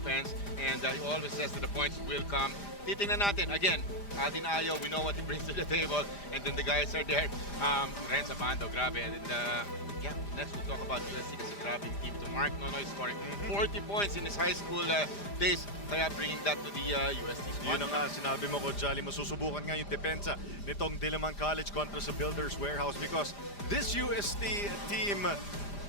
defense, and he always says that the points will come. Titingnan natin, again, Adin Ayo, we know what he brings to the table, and then the guys are there. Renz Abando, grabe. And yeah, next we'll talk about UST kasi grabe yung team to Mark Nonoy scoring 40 points in his high school days, kaya bringing that to the UST squad. Yun ang nga, sinabi mo, Coach Jolly, masusubukan nga yung depensa nitong Diliman College kontra sa Builders Warehouse because this UST team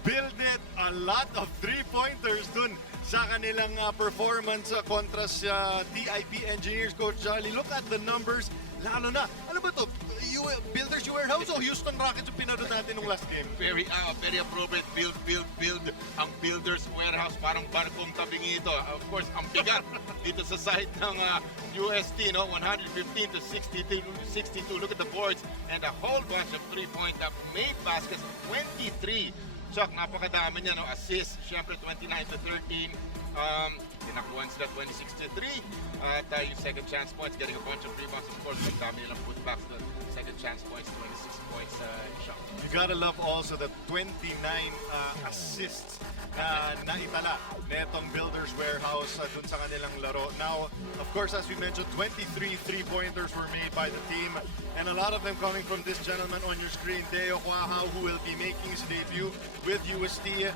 builded a lot of three-pointers dun sa kanilang performance kontra sa DIP Engineers. Coach Jolly, look at the numbers. Lalo na, ano ba to? Builders Warehouse o Houston Rockets yung pinanood natin nung last game? Very appropriate. Build. Ang Builders Warehouse, parang barkong tabing ito. Of course, ang bigat dito sa side ng UST, no? 115 to 62. Look at the boards and a whole bunch of three-point made baskets. 23. Chuck, napakadami niya, no? Assist, syempre 29 to 13. Tinakuhan sila 26-3 at yung second chance points, getting a bunch of rebounds, of course. Ang dami nilang putbacks, the second chance points, 26 points shot. You gotta love also the 29 assists na naitala netong Builders Warehouse dun sa kanilang laro. Now, of course, as we mentioned, 23 three-pointers were made by the team, and a lot of them coming from this gentleman on your screen, Deo Quaha, who will be making his debut with UST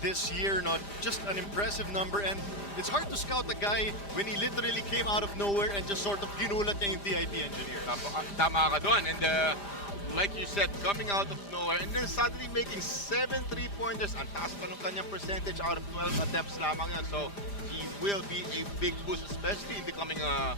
this year. Not just an impressive number, and it's hard to scout a guy when he literally came out of nowhere and just sort of ginulat niya yung DIP engineer. Tama ka doon, and like you said, coming out of nowhere and then suddenly making 7 three-pointers. Ang taas pa ng kanyang percentage out of 12 attempts lamang yan. So he will be a big boost, especially in becoming a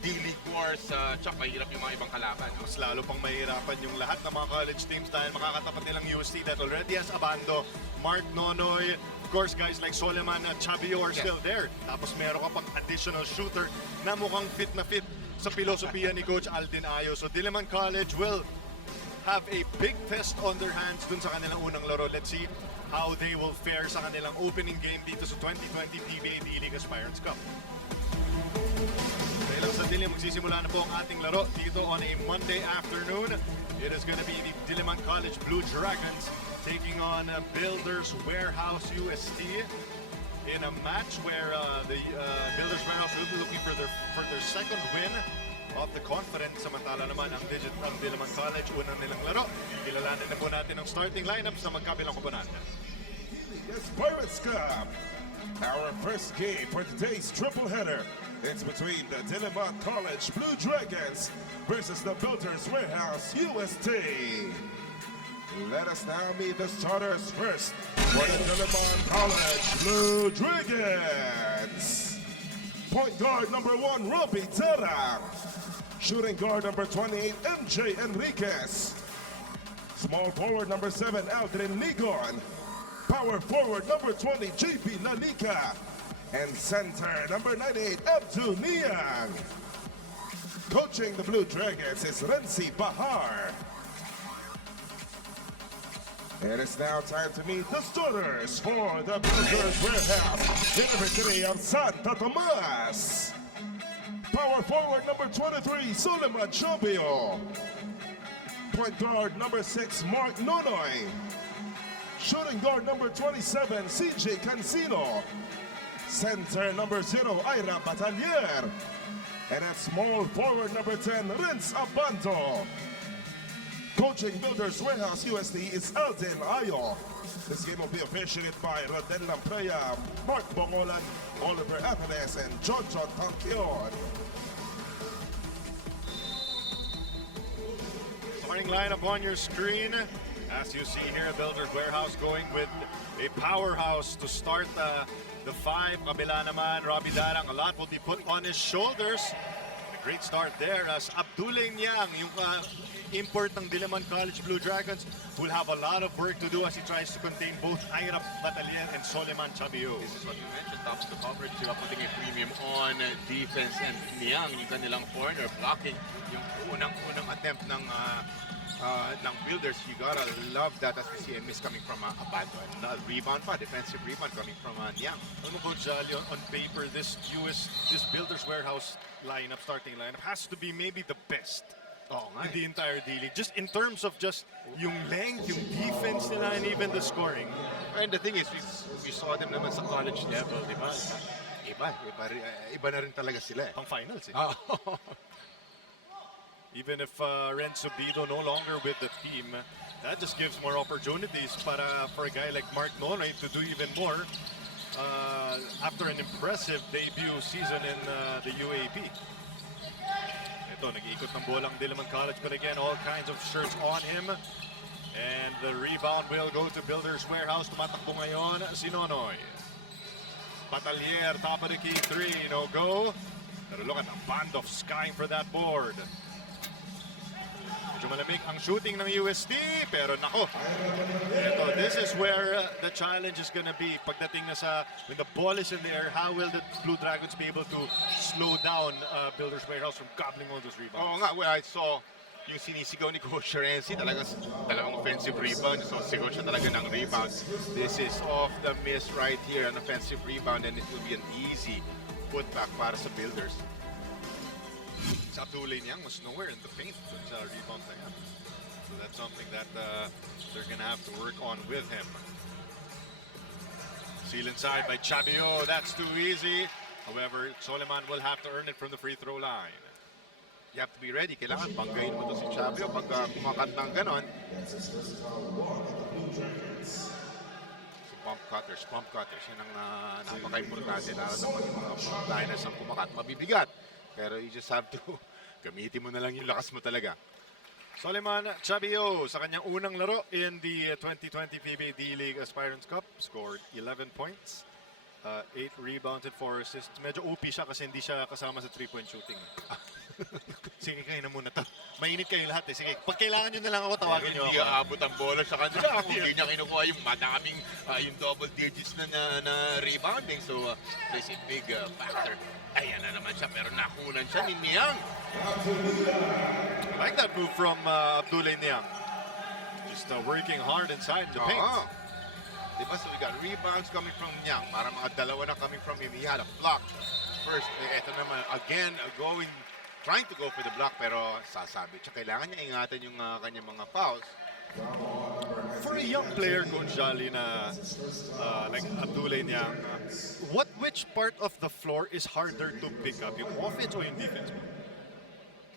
D-League course. Tsaka mahirap yung mga ibang kalaban. Mas lalo pang mahirapan yung lahat ng mga college teams dahil makakatapat nilang UST that already has Abando, Mark Nonoy, of course guys like Soleman at Chabio are still there. Tapos meron ka pang additional shooter na mukhang fit na fit sa filosofiya ni Coach Aldin Ayo. So Diliman College will have a big test on their hands dun sa kanilang unang laro. Let's see how they will fare sa kanilang opening game dito sa 2020 PBA D-League Aspirants Cup. Dahil lang sa Diliman, magsisimula na po ang ating laro dito on a Monday afternoon. It is going to be the Diliman College Blue Dragons taking on Builders Warehouse UST in a match where the Builders Warehouse will be looking for their second win of the conference. Samantala naman ang Diliman College, unang nilang laro. Kilalanin na po natin ang starting lineups na magkabilang koponan. Aspirants Cup. Our first game for today's triple header. It's between the Diliman College Blue Dragons versus the Builders Warehouse UST. Let us now meet the starters first for the Diliman College Blue Dragons. Point guard number 1, Robbie Terra. Shooting guard number 28, MJ Enriquez. Small forward number 7, Aldrin Ligon. Power forward number 20, JP Lalika. And center number 98, Abdu Niang. Coaching the Blue Dragons is Renzi Bahar. It is now time to meet the starters for the Builders Warehouse University of Santa Tomas. Power forward number 23, Soleman Chobio. Point guard number 6, Mark Nonoy. Shooting guard number 27, CJ Cancino. Center number 0, Ira Batalier. And at small forward number 10, Renz Abando. Coaching Builders Warehouse UST is Aldin Ayo. This game will be officiated by Rodel Lampreya, Mark Bongolan, Oliver Apenes, and John Tampion. Starting lineup on your screen. As you see here, Builders Warehouse going with a powerhouse to start the 5. Kabila naman, Robbie Darang, a lot will be put on his shoulders. A great start there as Abdulay Niang, yung import ng Diliman College Blue Dragons, will have a lot of work to do as he tries to contain both Ira Batalier and Soleman Chabio. This is what you mentioned, tops the coverage, sila putting a premium on defense, and Niang, yung kanilang corner, blocking yung unang attempt ng Builders. You gotta love that as we see a miss coming from Abando. Rebound pa, defensive rebound coming from Niang. Ano mo, Jolly, on paper, this Builders Warehouse lineup, starting lineup, has to be maybe the best in the entire D-League. Just in terms of just yung length, yung defense nila, and even the scoring. And the thing is, we saw them naman sa college level, di ba? Iba na rin talaga sila eh. Pang finals eh. Ah. Even if Renzo Bido no longer with the team, that just gives more opportunities for a guy like Mark Nonoy to do even more after an impressive debut season in the UAP. Ito, nag-iikot ng bola ang Diliman College, but again, all kinds of shirts on him. And the rebound will go to Builders Warehouse. Tumatakbo ngayon si Nonoy. Patalier, top of the key, 3, no go. Pero look at the band of skying for that board. Medyo malamig ang shooting ng UST, pero nako. Ito, this is where the challenge is gonna be. Pagdating na sa, when the ball is in the air, how will the Blue Dragons be able to slow down Builders Warehouse from gobbling all those rebounds? Oo nga, well, I saw yung sinisigaw ni Coach Renzi, talagang offensive rebound. So sigaw siya talaga ng rebound. This is off the miss right here, an offensive rebound, and it will be an easy putback para sa Builders. Sa Abdulay Niang was nowhere in the paint sa rebound na yan. So that's something that they're gonna have to work on with him. Seal inside by Chabio, that's too easy. However, Soliman will have to earn it from the free throw line. You have to be ready. Kailangan banggain mo to si Chabio pag kumakat ng ganon. So pump cutters. Yan ang napaka-importante. Lalo na pag yung mga frontliners ang kumakat. Mabibigat. Pero you just have to gamitin mo na lang yung lakas mo talaga. Soliman Chabio sa kanyang unang laro in the 2020 PBA D-League Aspirants Cup scored 11 points, 8 rebounds and 4 assists. Medyo OP siya kasi hindi siya kasama sa 3-point shooting. Sige, kayo na muna to. Mainit kayo lahat eh. Sige, pag kailangan nyo na lang ako, tawagin nyo ako. Hindi aabot ang bola sa kanya. Kung hindi niya kinukuha yung madaming yung double digits na rebounding. So, there's a big factor. Ayan na naman siya, pero nakunan siya ni Niang. I like that move from Abdulay Niang. Just working hard inside the paint. Diba? So we got rebounds coming from Niang. Para mga dalawa na coming from him. He had a block first. Ito naman, again, trying to go for the block, pero sasabit siya. Kailangan niya ingatan yung kanyang mga fouls. For a young player, Coach Jolly, na like Abdulay Niang, which part of the floor is harder to pick up? Yung offense o yung defense mo?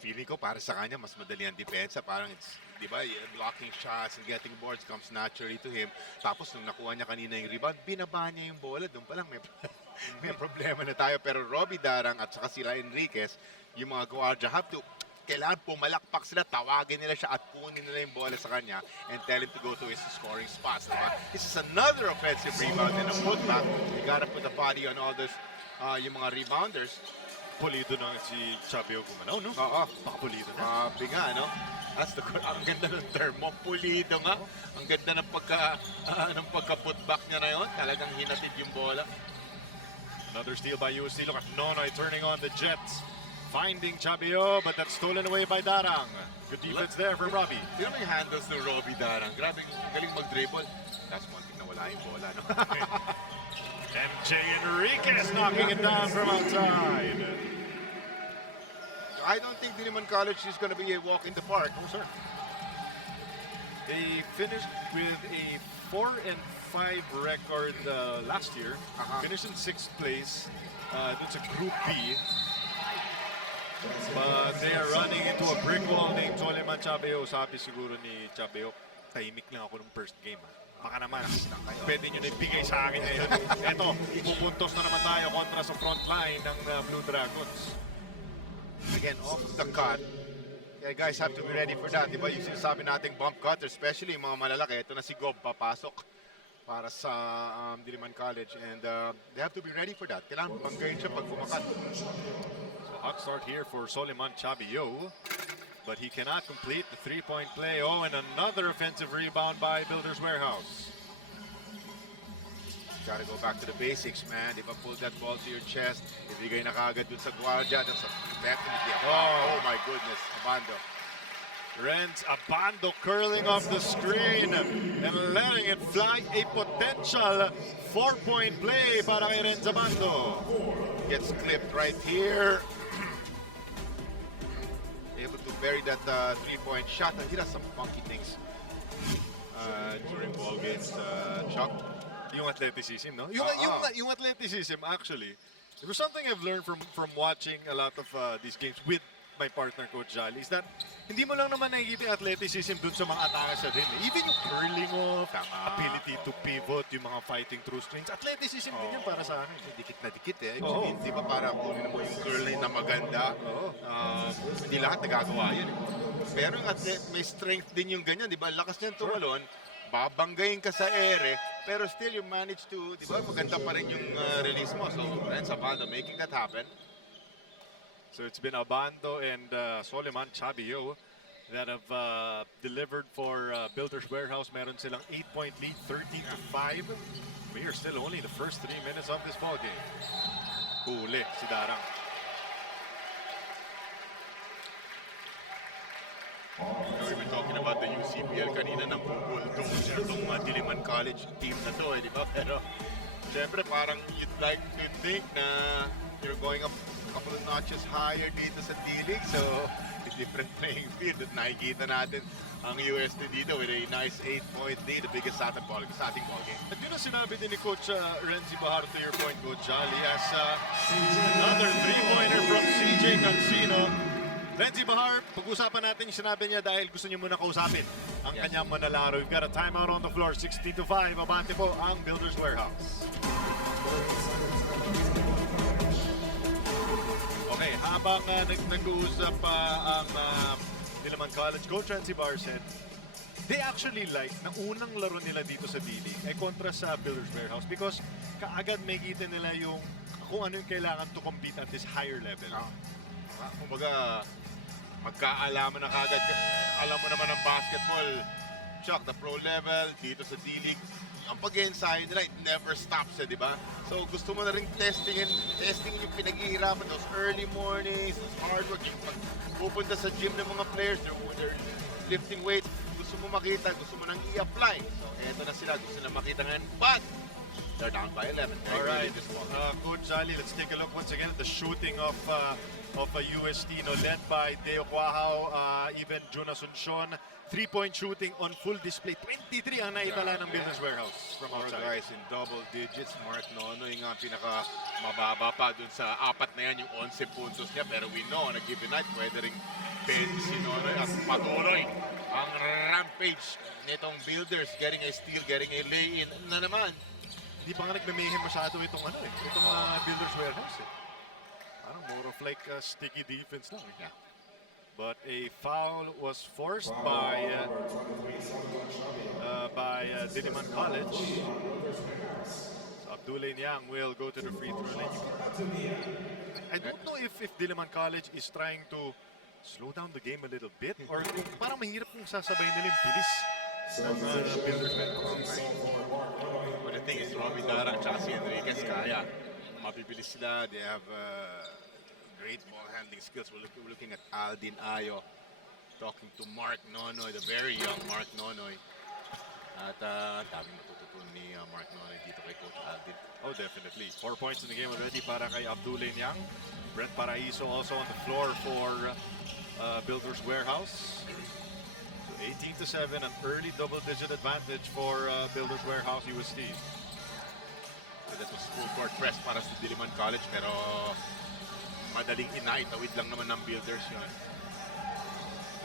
Feeling ko para sa kanya, mas madali ang depensa. Parang it's, di ba, blocking shots and getting boards comes naturally to him. Tapos nung nakuha niya kanina yung rebound, binaba niya yung bola. Doon pa lang may problema na tayo. Pero Robbie Darang at saka sila Enriquez, yung mga guardia kailangan pumalakpak sila, tawagin nila siya at kunin nila yung bola sa kanya and tell him to go to his scoring spots. Diba? This is another offensive rebound and a putback. You gotta put the body on all this, yung mga rebounders. Pulido na si Chabio gumanaw, no? Oo. Baka pulido na. Mabi nga, no? Ang ganda ng term mo, pulido nga. Ang ganda ng pagka-putback niya na yun. Talagang hinatid yung bola. Another steal by UST. Look at Nonoy turning on the Jets. Finding Chabio, but that's stolen away by Darang. Good defense there from Robbie. Sino may handles ng Robbie Darang? Grabe, galing mag-dribble. That's one thing na wala yung bola, no? MJ Enriquez knocking it down from outside. I don't think Diliman College is going to be a walk in the park. No, sir. They finished with a 4-5 record last year. Finished in 6th place. That's a Group B. But they are running into a brick wall named Soliman Chabio. Sabi siguro ni Chabio, tahimik lang ako ng first game. Baka naman, pwede nyo na ibigay sa akin ngayon. Eto, pupuntos na naman tayo kontra sa front line ng Blue Dragons. Again, off the cut. Yeah, guys have to be ready for that. Diba yung sinasabi nating bump cutter, especially yung mga malalaki. Ito na si Gob papasok para sa Diliman College. And they have to be ready for that. Kailangan banggayin siya pag kumakat. Hot start here for Soliman Chabio, but he cannot complete the 3-point play. Oh, and another offensive rebound by Builders Warehouse. Gotta go back to the basics, man. If I pull that ball to your chest, ibigay na kagad dun sa guardia, that's definitely a foul. Oh my goodness, Abando. Renz Abando curling off the screen and letting it fly. A potential 4-point play para kay Renz Abando. Gets clipped right here. Able to bury that three-point shot. And he does some funky things during ball games, Chuck. Yung athleticism, no? Yung athleticism, actually, it was something I've learned from watching a lot of these games with my partner, Coach Jolly, is that hindi mo lang naman nakikita yung athleticism dun sa mga atake sa din. Even yung curling off, ability to pivot, yung mga fighting through strings, athleticism din yan para sa akin. Dikit na dikit eh. Di ba para kunin mo yung curling na maganda? Hindi lahat nagagawa yun. Pero may strength din yung ganyan, di ba? Lakas niyan tumalon, babanggayin ka sa ere, pero still you manage to, di ba? Maganda pa rin yung release mo. So, Renz Abando making that happen. So it's been Abando and Soliman Chabio that have delivered for Builders Warehouse. Meron silang 8-point lead, 13-5. We are still only the first 3 minutes of this ball game. Huli si Darang. We were talking about the UCPL kanina ng bulldozer itong Diliman College team na to, di ba? Pero siyempre parang you'd like to think na you're going up a couple of notches higher dito sa D-League. So, a different playing field at nakikita natin ang UST dito with a nice 8-point lead, the biggest sa ating ball game. At yun ang sinabi din ni Coach Renzi Bahar, to your point, Coach Jolly, as another three-pointer from CJ Cancino. Renzi Bahar, pag-usapan natin yung sinabi niya dahil gusto niyo muna kausapin ang kanyang manlalaro. We've got a timeout on the floor, 16-5. Abante po ang Builders Warehouse. Okay, habang nag-uusap ang Diliman College, Coach Renzi Bahar said, they actually like na unang laro nila dito sa D-League ay kontra sa Builders Warehouse because kaagad may kita nila yung kung ano yung kailangan to compete at this higher level. Kumbaga, magkaalaman na kagad. Alam mo naman ang basketball, Chuck, the pro level, dito sa D-League, ang pag-ensayo nila, it never stops, di ba? So gusto mo na rin testing yung pinag-ihirapan, those early mornings, those hard work, yung pupunta sa gym ng mga players, they're lifting weights, gusto mo makita, gusto mo nang i-apply. So eto na sila, gusto na makita ngayon, but they're down by 11. All right, Coach Jolly, let's take a look once again at the shooting of a UST, led by Deo Quahao, even Juna Asuncion. 3-point shooting on full display. 23 ang naitala ng Builders Warehouse from outside. Guys in double digits. Mark Nonoy nga pinaka mababa pa dun sa apat na yan, yung 11 puntos niya. Pero we know, on a given night, pwede rin 20 si Nonoy at patuloy ang rampage nitong Builders, getting a steal, getting a lay-in na naman. Hindi pa nga nagmamihim masyado itong Builders Warehouse. Parang more of like a sticky defense now. Yeah. But a foul was forced by Diliman College. So Abdullah Niang will go to the free throw line. I don't know if Diliman College is trying to slow down the game a little bit or kung parang mahirap kung sasabay nila yung bilis ng Builders Warehouse. But the thing is, Robbie Darang at si Enriquez kaya. Mabibilis sila. They have great ball handling skills. We're looking at Aldin Ayo talking to Mark Nonoy, the very young Mark Nonoy. At daming matututunan ni Mark Nonoy dito kay Coach Aldin. Oh, definitely. 4 points in the game already para kay Abdullah Niang. Brent Paraiso also on the floor for Builders Warehouse. So 18-7, an early double-digit advantage for Builders Warehouse UST. So that was full court press para sa Diliman College, pero madaling inaitawid lang naman ng Builders yun.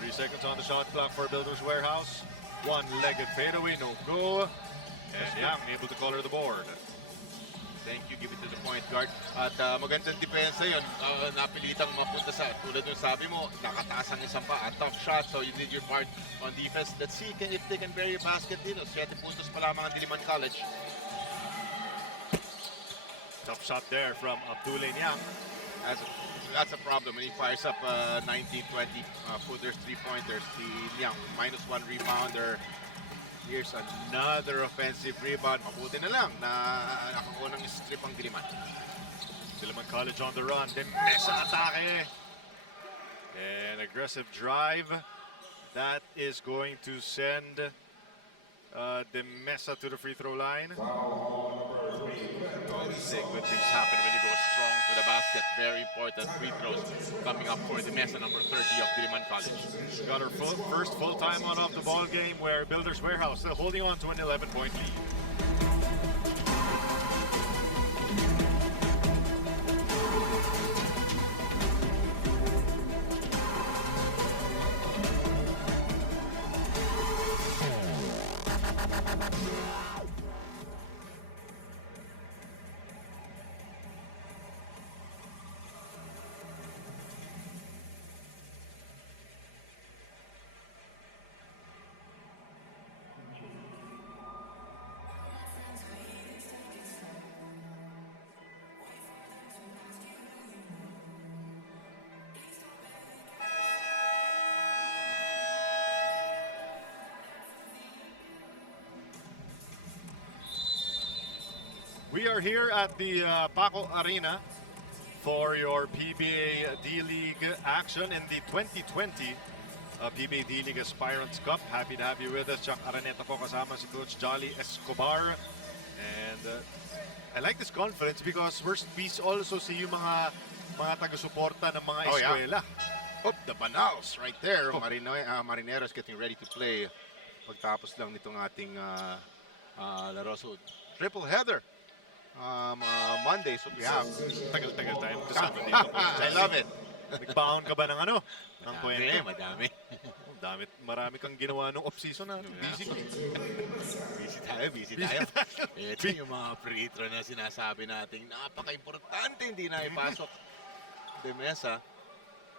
3 seconds on the shot clock for Builders Warehouse. One-legged fadeaway, no go. And Yang able to color the board. Thank you, give it to the point guard. At magandang depensa yun. Napilitang mapunta sa, tulad yung sabi mo, nakataas ang isang pa. A tough shot, so you did your part on defense. Let's see if they can bury your basket dito. 7 puntos pa lamang ang Diliman College. Tough shot there from Abdullah Niang. That's a problem when he fires up 19-20 footers, 3-pointers. Si Niang, -1 rebounder. Here's another offensive rebound. Mabuti na lang na nakakuha ng strip ang Diliman. Diliman College on the run. Demesa atake. An aggressive drive. That is going to send Demesa to the free throw line. Always say good things happen when you go strong to the basket. Very important. important free throws coming up for the Mesa number 30 of Diliman College. Got our first full timeout of the ball game where Builders Warehouse still holding on to an 11-point lead. We are here at the Paco Arena for your PBA D-League action in the 2020 PBA D-League Aspirants Cup. Happy to have you with us. Chuck Araneta po kasama si Coach Jolly Escobar. And I like this conference because we also see yung mga taga-suporta ng mga eskwela. Oh, the Banaos right there. Marineros getting ready to play. Pagtapos lang nitong ating laro. So, triple header. Monday, so we have. Tagal-tagal tayo kasama dito. I love it. Nagbaon ka ba ng ano? Ng kwento? Madami. Marami kang ginawa nung off-season na. Busy. Busy tayo. Ito yung mga free throw na sinasabi natin. Napaka-importante, hindi na ipasok. De Mesa.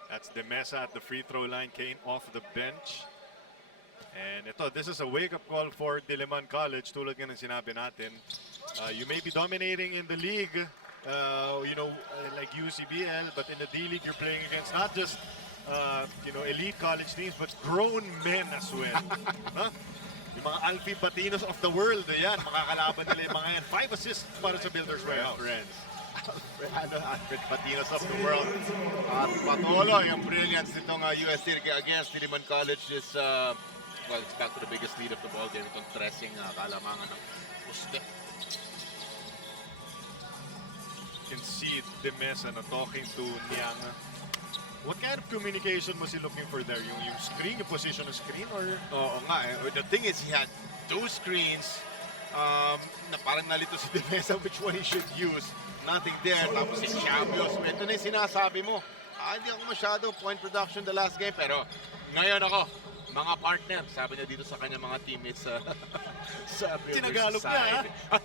That's De Mesa at the free throw line, came off the bench. And this is a wake-up call for Diliman College, tulad nga ng sinabi natin. You may be dominating in the league, like UCBL, but in the D-League you're playing against not just elite college teams, but grown men as well. Huh? Yung mga Alfie Patinos of the world, yan, makakalaban nila yung mga yan. 5 assists para sa Builders Warehouse. Friends. Alfred Patinos of the world. At patuloy ang brilliance nitong UST against Diliman College is, it's back to the biggest lead of the ball game. Itong dressing kalamangan ng Uste. You can see De Mesa na talking to Niang. What kind of communication was he looking for there? Yung screen, yung position of screen, or? Oo nga. The thing is, he had 2 screens na parang nalito si De Mesa which one he should use. Nothing there. Tapos si Chabios. Ito na yung sinasabi mo. Hindi ako masyado point production the last game. Pero ngayon ako, mga partner, sabi niya dito sa kanya mga teammates sa Tinagalog niya, ha?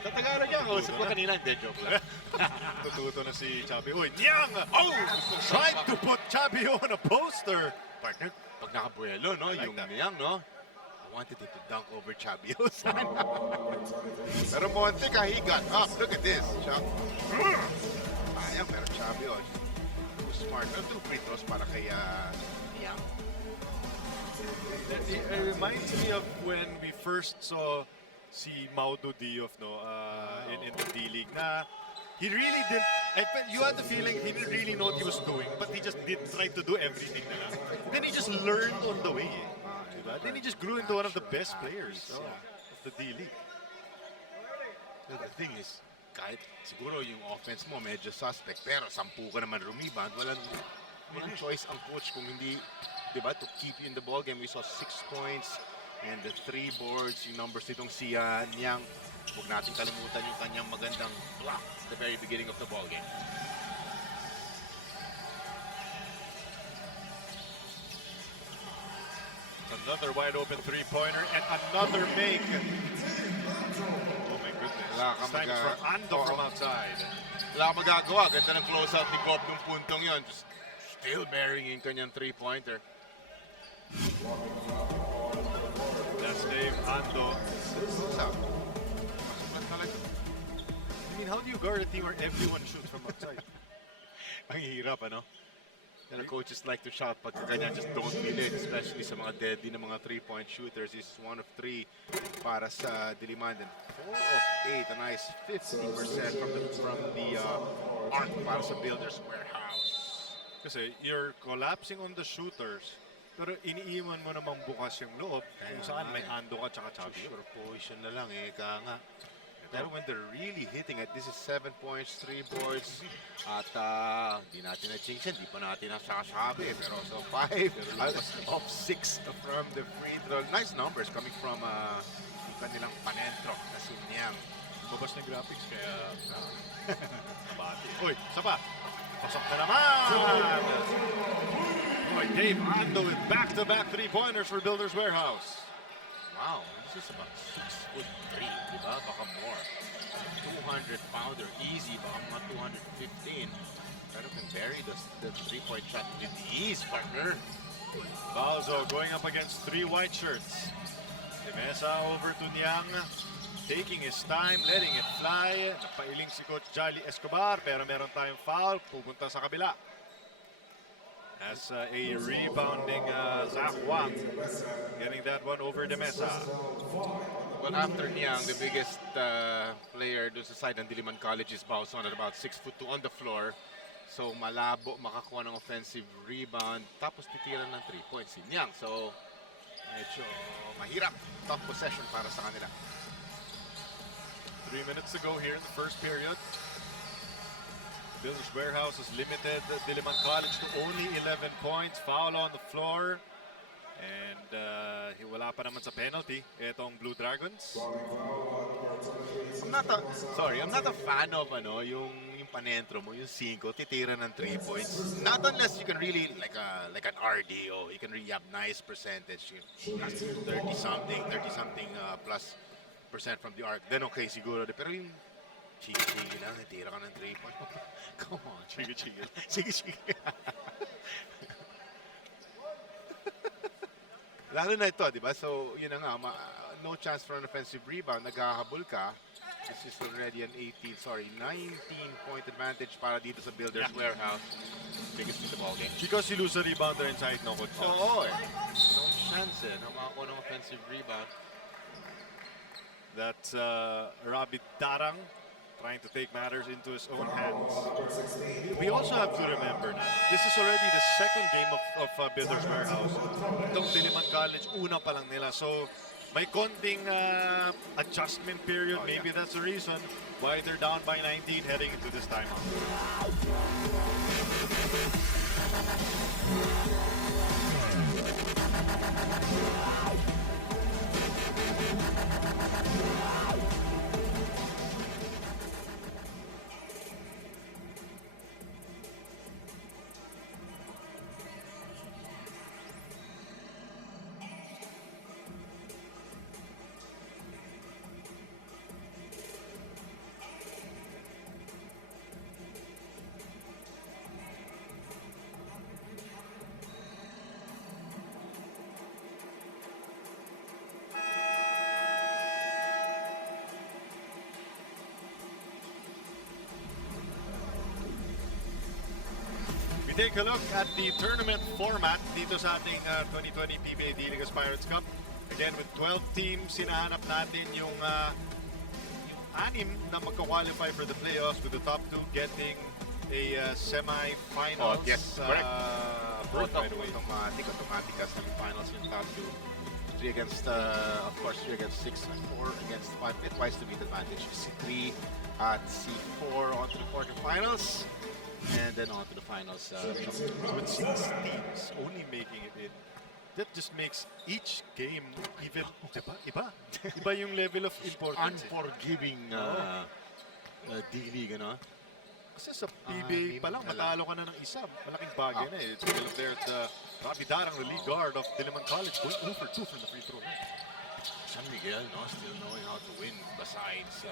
Tatagalog niya. Kausap ko kanina. Hindi, joke lang. Tututo na si Chabi. Uy, Niang! Oh! Tried to put Chabi on a poster. Partner, pag nakabuelo, no? Like yung that. Niang, no? I wanted it to dunk over Chabios. Pero Monte ka, he got up. Look at this. Sayang, pero Chabios. Too smart. Pero 2 free throws para kay Niang. It reminds me of when we first saw si Maudo Diof in the D-League na he really didn't, you had the feeling he didn't really know what he was doing, but he just did try to do everything na lang. Then he just learned on the way. Diba? Then he just grew into one of the best players of the D-League. The thing is, kahit siguro yung offense mo medyo suspect, pero 10 ka naman rebound, walang choice ang coach kung hindi, diba, to keep you in the ball game. We saw 6 points and the 3 boards, yung numbers nitong si Niang. Huwag natin kalimutan yung kanyang magandang block at the very beginning of the ball game. Another wide open three-pointer and another make. Oh my goodness. It's time for Ando from outside. Wala kang magagawa. Ganda ng close-out ni Bob nung puntong yun. Just still burying yung kanyang three-pointer. That's Dave Ando. I mean, how do you guard a team where everyone shoots from outside? Ang hirap, ano? The coaches like to shout pag ganyan, just don't be late, especially sa mga deadly na mga three-point shooters. He's 1 of 3 para sa Diliman, and 4 of 8, a nice 50% from the arc para sa Builders Warehouse. Kasi you're collapsing on the shooters, pero iniiwan mo namang bukas yung loob kung saan may Ando ka tsaka Chabi. Sure, position na lang eh, kaya nga. Pero when they're really hitting it, this is 7 points, 3 boards. At di natin na-change yan, di pa natin nasasabi. Pero so 5 of 6 from the free throw. Nice numbers coming from yung kanilang panentro na si Niang. Mabas na graphics kaya nabati. Uy, isa pa. Pasok na naman! Boy, Dave Ando with back-to-back three-pointers for Builders Warehouse. Wow, this is about 6'3", di ba? Baka more. 200-pounder, easy, baka mga 215. Pero can bury the three-point shot with ease, partner. Balzo going up against three white shirts. Demesa over to Niang. Taking his time, letting it fly. Napailing si Coach Jolly Escobar, pero meron tayong foul. Pupunta sa kabila. As a rebounding Zach Wang. Getting that one over Demesa. Well, after Niang, the biggest player doon sa side ng Diliman College is Bauson at about 6'2" on the floor. So malabo makakuha ng offensive rebound. Tapos titira ng 3 points si Niang. So medyo mahirap. Tough possession para sa kanila. 3 minutes to go here in the first period. Builders Warehouse has limited Diliman College to only 11 points. Foul on the floor. And wala pa naman sa penalty itong Blue Dragons. I'm not a fan of yung panentro mo, yung 5, titira ng 3 points. Not unless you can really like an RDO, you can really have nice percentage, 30-something plus percent from the arc. Then okay siguro. Pero yung chigi-chigi lang, titira ka ng 3 points. Come on, chigi-chigi. Chigi-chigi. Lalo na ito, di ba? So, yun na nga, no chance for an offensive rebound. Naghahabol ka. This is already an 19-point advantage para dito sa Builders Warehouse. Biggest in the ballgame. Because you lose a rebounder inside, no, Coach? Oo eh. No chance eh, na makakuha ng offensive rebound. That's Robbie Darang trying to take matters into his own hands. We also have to remember na this is already the second game of Builders Warehouse. Itong Diliman College, una pa lang nila. So may konting adjustment period. Maybe that's the reason why they're down by 19 heading into this timeout. We take a look at the tournament format dito sa ating 2020 PBA D-League Aspirants Cup. Again, with 12 teams, sinahanap natin yung 6 na magka-qualify for the playoffs, with the top 2 getting a semi-finals. Oh, yes, correct. Berth, by the way. Automatic semi-finals yung top 2. 3 against, of course, 3 against 6, 4 against 5. It twice to beat advantage. C3 at C4 on to the quarterfinals. And then on to the finals. With 6 teams only making it in, that just makes each game even iba yung level of importance. Unforgiving D-League, ano? Kasi sa PBA pa lang, matalo ka na ng isa. Malaking bagay na eh. It's still there at Robbie Darang, the lead guard of Diliman College, going 0 for 2 from the free throw. San Miguel, no? Still knowing how to win besides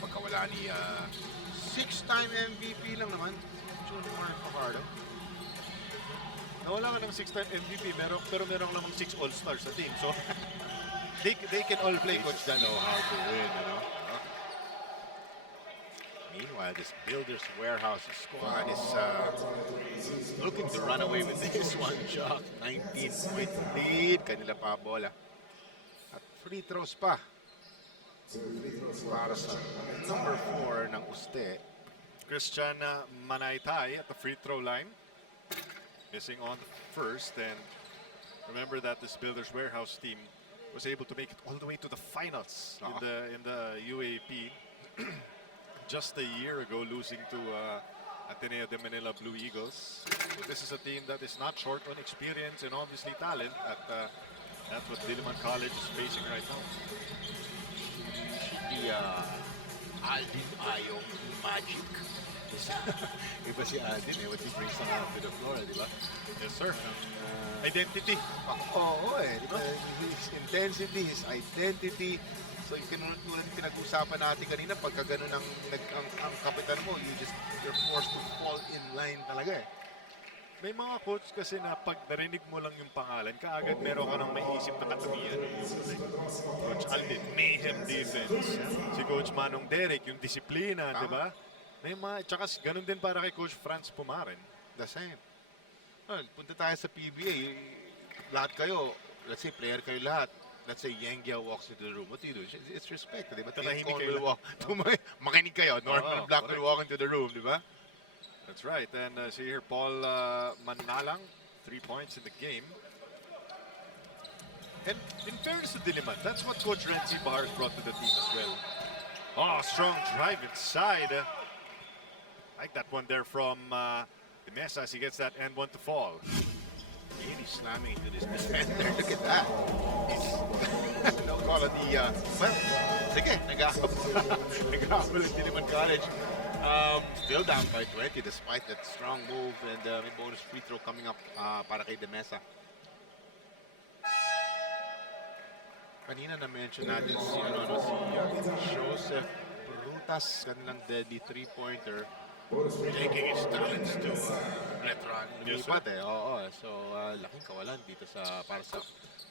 pagkawala ni 6-time MVP lang naman, Junior Fajardo. Nawala ka ng 6-time MVP, pero meron namang 6 All-Stars sa team. So, they can all play, Coach Dan. Know how to win, you know? Meanwhile, this Builders Warehouse squad is looking to run away with this one shot. 19-point lead. Kanila pa bola. At free throws pa. Para sa number 4 ng Uste. Christian Manaytay at the free throw line. Missing on the first. And remember that this Builders Warehouse team was able to make it all the way to the finals in the UAP. Just a year ago, losing to Ateneo de Manila Blue Eagles. So this is a team that is not short on experience and obviously talent. That's what Diliman College is facing right now. Hindi Aldin Ayong magic. Iba si Aldin what he brings to the floor, di ba? Yes, sir. Identity. Oo di ba? His intensity, his identity. So yung pinag-usapan natin kanina, pagka ganun ang kapitan mo, you're forced to fall in line talaga eh. May mga coach kasi na pag narinig mo lang yung pangalan, kaagad meron ka nang maiisip na katuwian. Coach Aldin, mayhem defense. Si Coach Manong Derek, yung disiplina, di ba? May mga, tsaka ganun din para kay Coach Franz Pumaren. The same. Punta tayo sa PBA, lahat kayo, let's say player kayo lahat. Let's say Yengia walks into the room. What do you do? It's respect, di ba? Tahimik kayo. Makinig kayo. Normal Black will walk into the room, di ba? That's right. And see here, Paul Manalang, 3 points in the game. And in fairness to Diliman, that's what Coach Renzi Bahar brought to the team as well. Oh, strong drive inside. Like that one there from the Mesa as he gets that and one to fall. Really slamming into this defender. Look at that. No quality. Well, sige, nag-ahabol ang Diliman College. Still down by 20 despite that strong move and may bonus free throw coming up para kay Demesa. Kanina na-mention natin si Joseph Brutas, kanilang deadly three-pointer. Taking his talents to Letran. Lumipat eh. Oo. So, laking kawalan dito para sa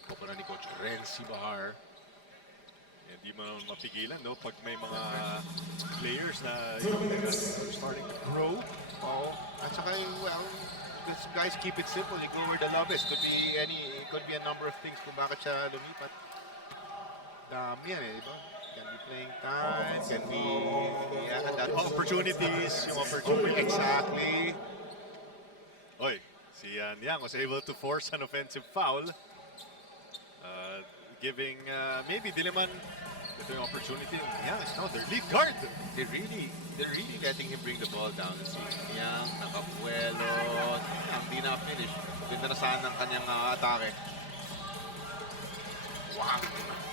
koponan ni Coach Renzi Bahar. Hindi mo naman mapigilan, no? Pag may mga players na starting to grow. Oo. At saka, well, these guys keep it simple. You go where the love is. Could be a number of things kung bakit siya lumipat. Dami yan eh, di ba? Can be playing time, can be that Opportunities. Exactly. Oy, si Yang was able to force an offensive foul. Giving maybe Diliman ito yung opportunity. Yang is now their lead guard. They're really letting him bring the ball down. Si Yang, nakapuelo, ang di na-finish. Ganda na saan ng kanyang atake. Wow!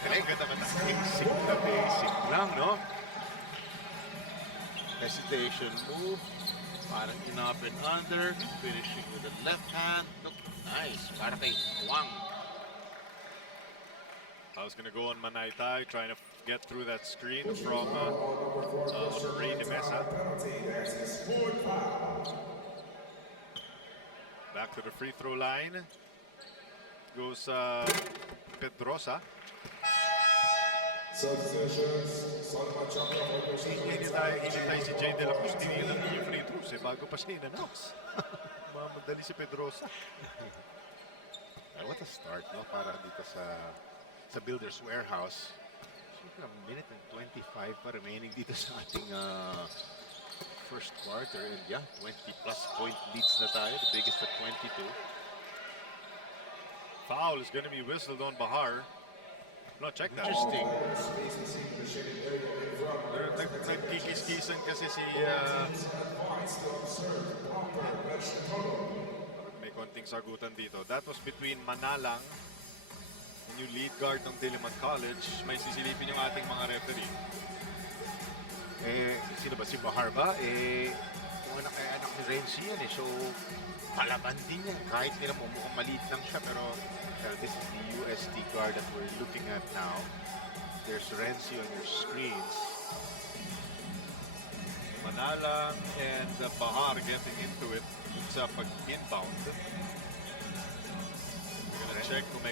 Ganda naman na. Basic lang, no? Hesitation move. Parang in up and under. Finishing with the left hand. Look, nice. Para kay Wang. I was going to go on Manaytay, trying to get through that screen from Ray Mesa. Back to the free throw line. Goes Pedrosa. Hinintay si Jay De La Cruz, tinilang yung free throws bago pa siya in-announce. Mamadali si Pedrosa. What a start, no? Para dito sa Builders Warehouse. So, a minute and 25 pa remaining dito sa ating first quarter. And yeah, 20-plus point leads na tayo. The biggest at 22. Foul is going to be whistled on Bahar. No, check that. Interesting. Nagkikis-kisan kasi si... may konting sagutan dito. That was between Manalang, yung lead guard ng Diliman College. May sisilipin yung ating mga referee. Sino ba? Si Bahar ba? Yung anak ni Renzi yan eh. So, palaban din yan. Kahit nila mukhang maliit lang siya. Pero this is the UST guard that we're looking at now. There's Renzi on your screens. Manalang and Bahar getting into it sa pag-inbound. Check kung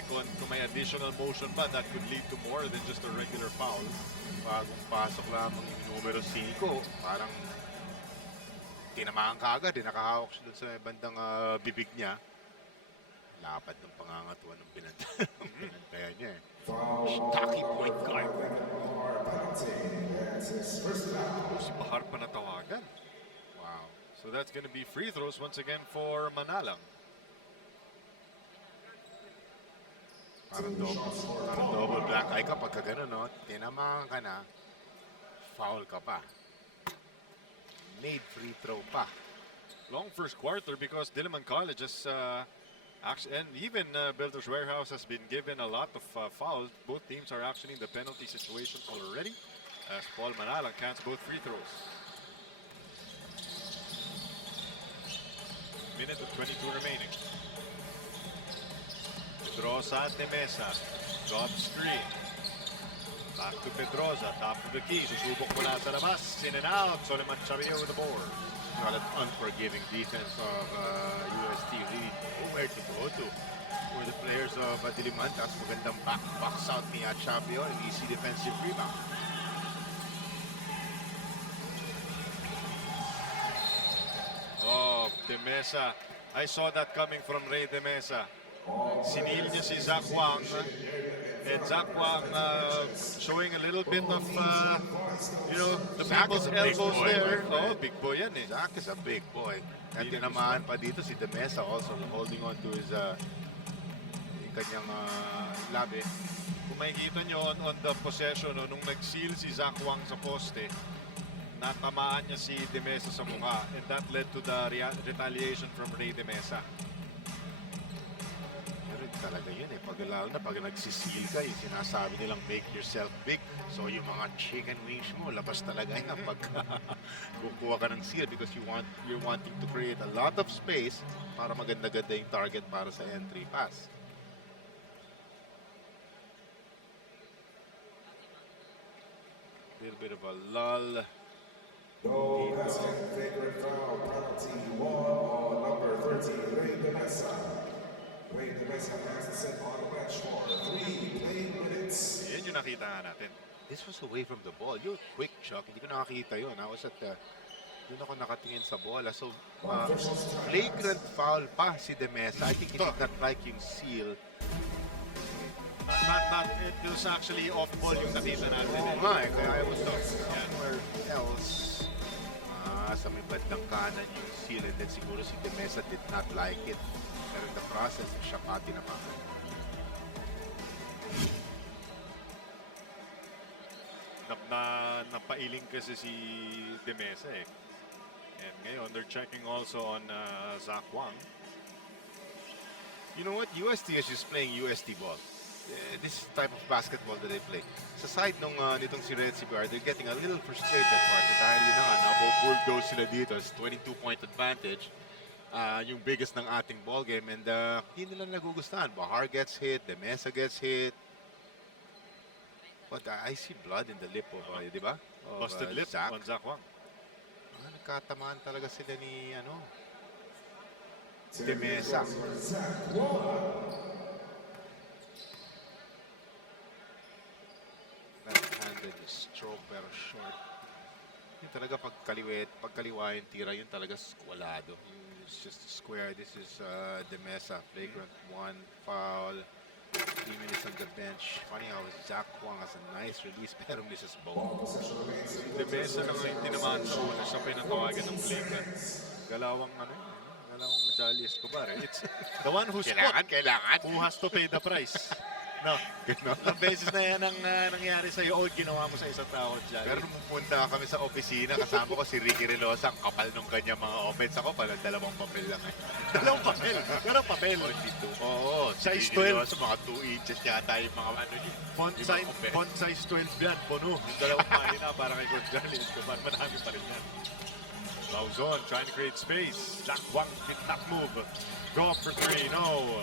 may additional motion ba that could lead to more than just a regular foul. Bagong pasok lamang yung numero 5. Parang tinamaan ka agad. Nakahawak siya dun sa bandang bibig niya. Lapad ng pangangatuan ng binantayan niya eh. Stocky point guard. Si Bahar pa natawagan. Wow. So that's going to be free throws once again for Manalang. Parang double black eye ka pagka gano'n, no? Tinamaan ka na, foul ka pa. Made free throw pa. Long first quarter because Diliman College has actually, and even Builders Warehouse has been given a lot of fouls. Both teams are actually in the penalty situation already as Paul Manalang counts both free throws. Minute and 22 remaining. Pedrosa at Mesa. Drop screen. Back to Pedrosa, top of the key. Susubok mula sa labas. In and out. Soliman Chavio with the board. Not an unforgiving defense of UST. Really nowhere to go to. For the players of Diliman, tapos magandang box out ni Chavio. An easy defensive rebound. Oh, De Mesa. I saw that coming from Ray De Mesa. Sinil niya si Zach Wang. And Zach Wang showing a little bit of, the Zach people's is a big elbows boy, there. my friend. Oh, big boy yan eh. Zach is a big boy. At tinamaan pa dito si De Mesa also holding on to his kanyang labi. Kung makikita nyo on the possession, nung nag-seal si Zach Wang sa poste, natamaan niya si De Mesa sa mukha. And that led to the retaliation from Ray De Mesa. Pero talaga yun eh. Lalo na pag nagsisil ka, yung sinasabi nilang make yourself big. So yung mga chicken wings mo, labas talaga yan pag kukuha ka ng seal because you're wanting to create a lot of space para maganda-ganda yung target para sa entry pass. Little bit of a lull. No basket, favorite foul, penalty, 1 on number 13, Ray De Mesa. Ray De Mesa has to sit on the bench for 3 playing minutes. Yan yung nakita nga natin. This was away from the ball. You're quick, Chuck. Hindi ko nakakita yun. I was at doon ako nakatingin sa bola. So, flagrant foul pa si De Mesa. I think he did not like yung seal. It was actually off ball yung nakita natin. Oo nga eh. Kaya I was somewhere else. Sa may bandang kanan yung seal. And then siguro si De Mesa did not like it. Pero in the process, siya pa tinamaan. Napailing kasi si De Mesa eh. And ngayon, they're checking also on Zach Wang. You know what? UST is just playing UST ball. This type of basketball that they play. Sa side nitong si Red Cigar, they're getting a little frustrated partner dahil yun na nga, nabo-bulldoze sila dito. It's 22-point advantage. Yung biggest ng ating ball game and hindi nila nagugustuhan. Bahar gets hit, De Mesa gets hit. But I see blood in the lip of, di ba? Busted lip Zach. on Zach Wang. Nagkatamaan talaga sila ni, De Mesa. Left-handed stroke pero short. Yun talaga pagkaliwa yung tira, yun talaga squalado. It's just a square. This is De Mesa, flagrant 1 foul. 3 minutes on the bench. Funny how Zach Wang has a nice release pero misses both. De Mesa na ngayon tinamaan sa una. Siya pinatawagan ng flagrant. Galawang Jolly Escobar. It's the one who's caught who has to pay the price. No. Ilang beses na yan ang nangyari sa'yo o ginawa mo sa isang tao dyan. Pero nung pumunta kami sa opisina, kasama ko si Ricky Relosa, ang kapal nung kanya mga offense. Ako pala, 2 papel lang eh. 2 papel? Ganang papel? Oo. Size Si 12. Relosa, mga 2 inches yata yung mga Font size 12 yan, puno. Yung 2 mahina para kay Gonzales Escobar. Marami pa rin yan. Lauzon trying to create space. Zach Wang, top move. Go up for 3, no.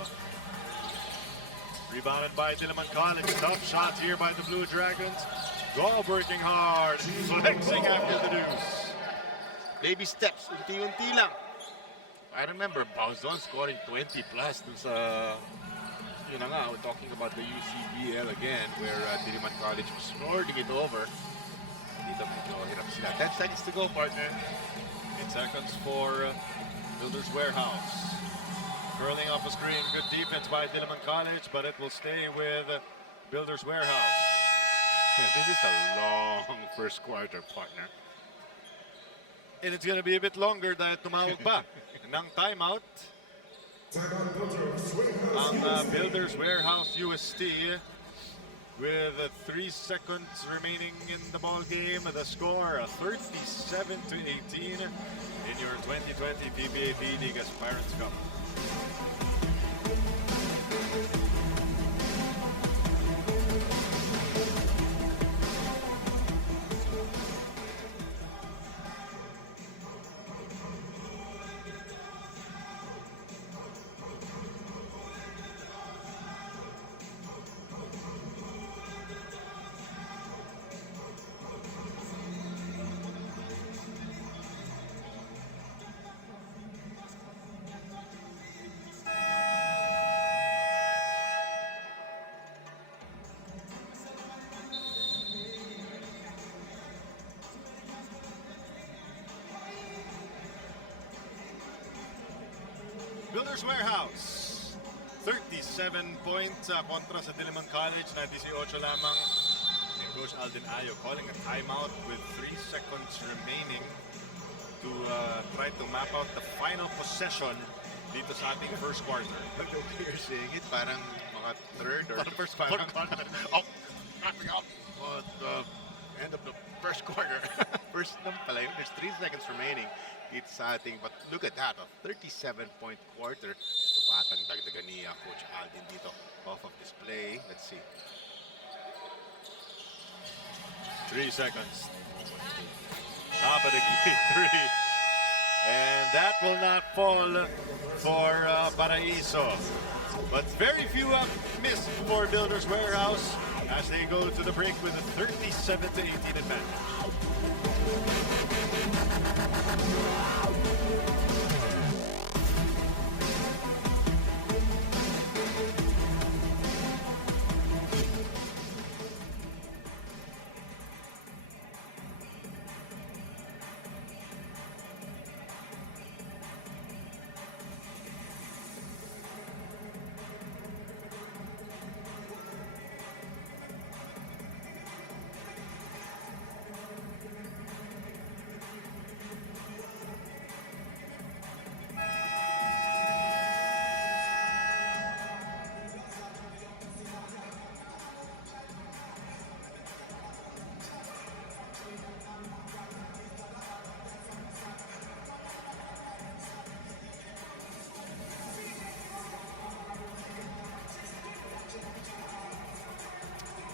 Rebounded by Diliman College. Tough shots here by the Blue Dragons. Gob working hard. Flexing after the deuce. Baby steps, unti-unti lang. I remember Bauzon scoring 20 plus dun sa, yun na nga, we're talking about the UCBL again, where Diliman College was lording it over. Dito medyo hirap sila. 10 seconds to go, partner. 8 seconds for Builders Warehouse. Curling off a screen, good defense by Diliman College, but it will stay with Builders Warehouse. This is a long first quarter, partner. And it's going to be a bit longer dahil tumawag pa ng timeout Ang Builders Warehouse UST with 3 seconds remaining in the ball game. The score 37-18 in your 2020 PBA D-League Aspirants Cup. Builders Warehouse, 37 points kontra sa Diliman College na 18 lamang. And Coach Alden Ayo calling a timeout with 3 seconds remaining to try to map out the final possession dito sa ating first quarter. Look, you're seeing it, parang mga third or First quarter. oh, wrapping up at the end of the first quarter. First lang pala yun. There's 3 seconds remaining. It's sa ating, but look at that, a 37-point quarter. Gusto patang dagdagan ni Coach Alden dito off of display. Let's see. 3 seconds. Top of the key, 3. And that will not fall for Paraiso. But very few missed for Builders Warehouse as they go to the break with a 37-18 advantage.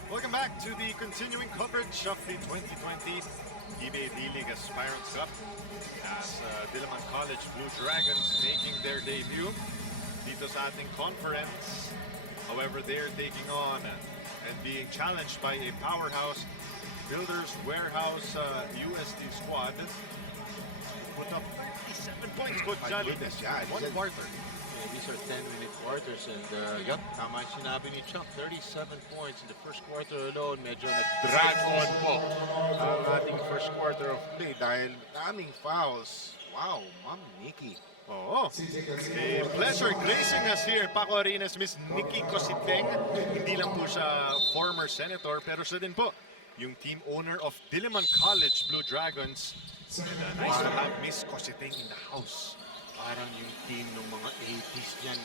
Welcome back to the continuing coverage of the 2020 PBA D-League Aspirants Cup as Diliman College Blue Dragons making their debut dito sa ating conference. However, they're taking on and being challenged by a powerhouse Builders Warehouse UST squad. Put up 37 points, Coach My Jolly. goodness, yeah, One it's- quarter. Yeah, these are 10-minute quarters and yup, tama yung sinabi ni Chuck, 37 points in the first quarter alone. Medyo nag-drag on po ang ating first quarter of play dahil daming fouls. Wow, Ma'am Nikki. Oo. A pleasure gracing us here in Paco Arenas, Miss Nikki Cositeng. Hindi lang po siya former senator, pero siya din po yung team owner of Diliman College Blue Dragons. And nice to have Miss Cositeng in the house. Parang yung team ng mga 80s yan.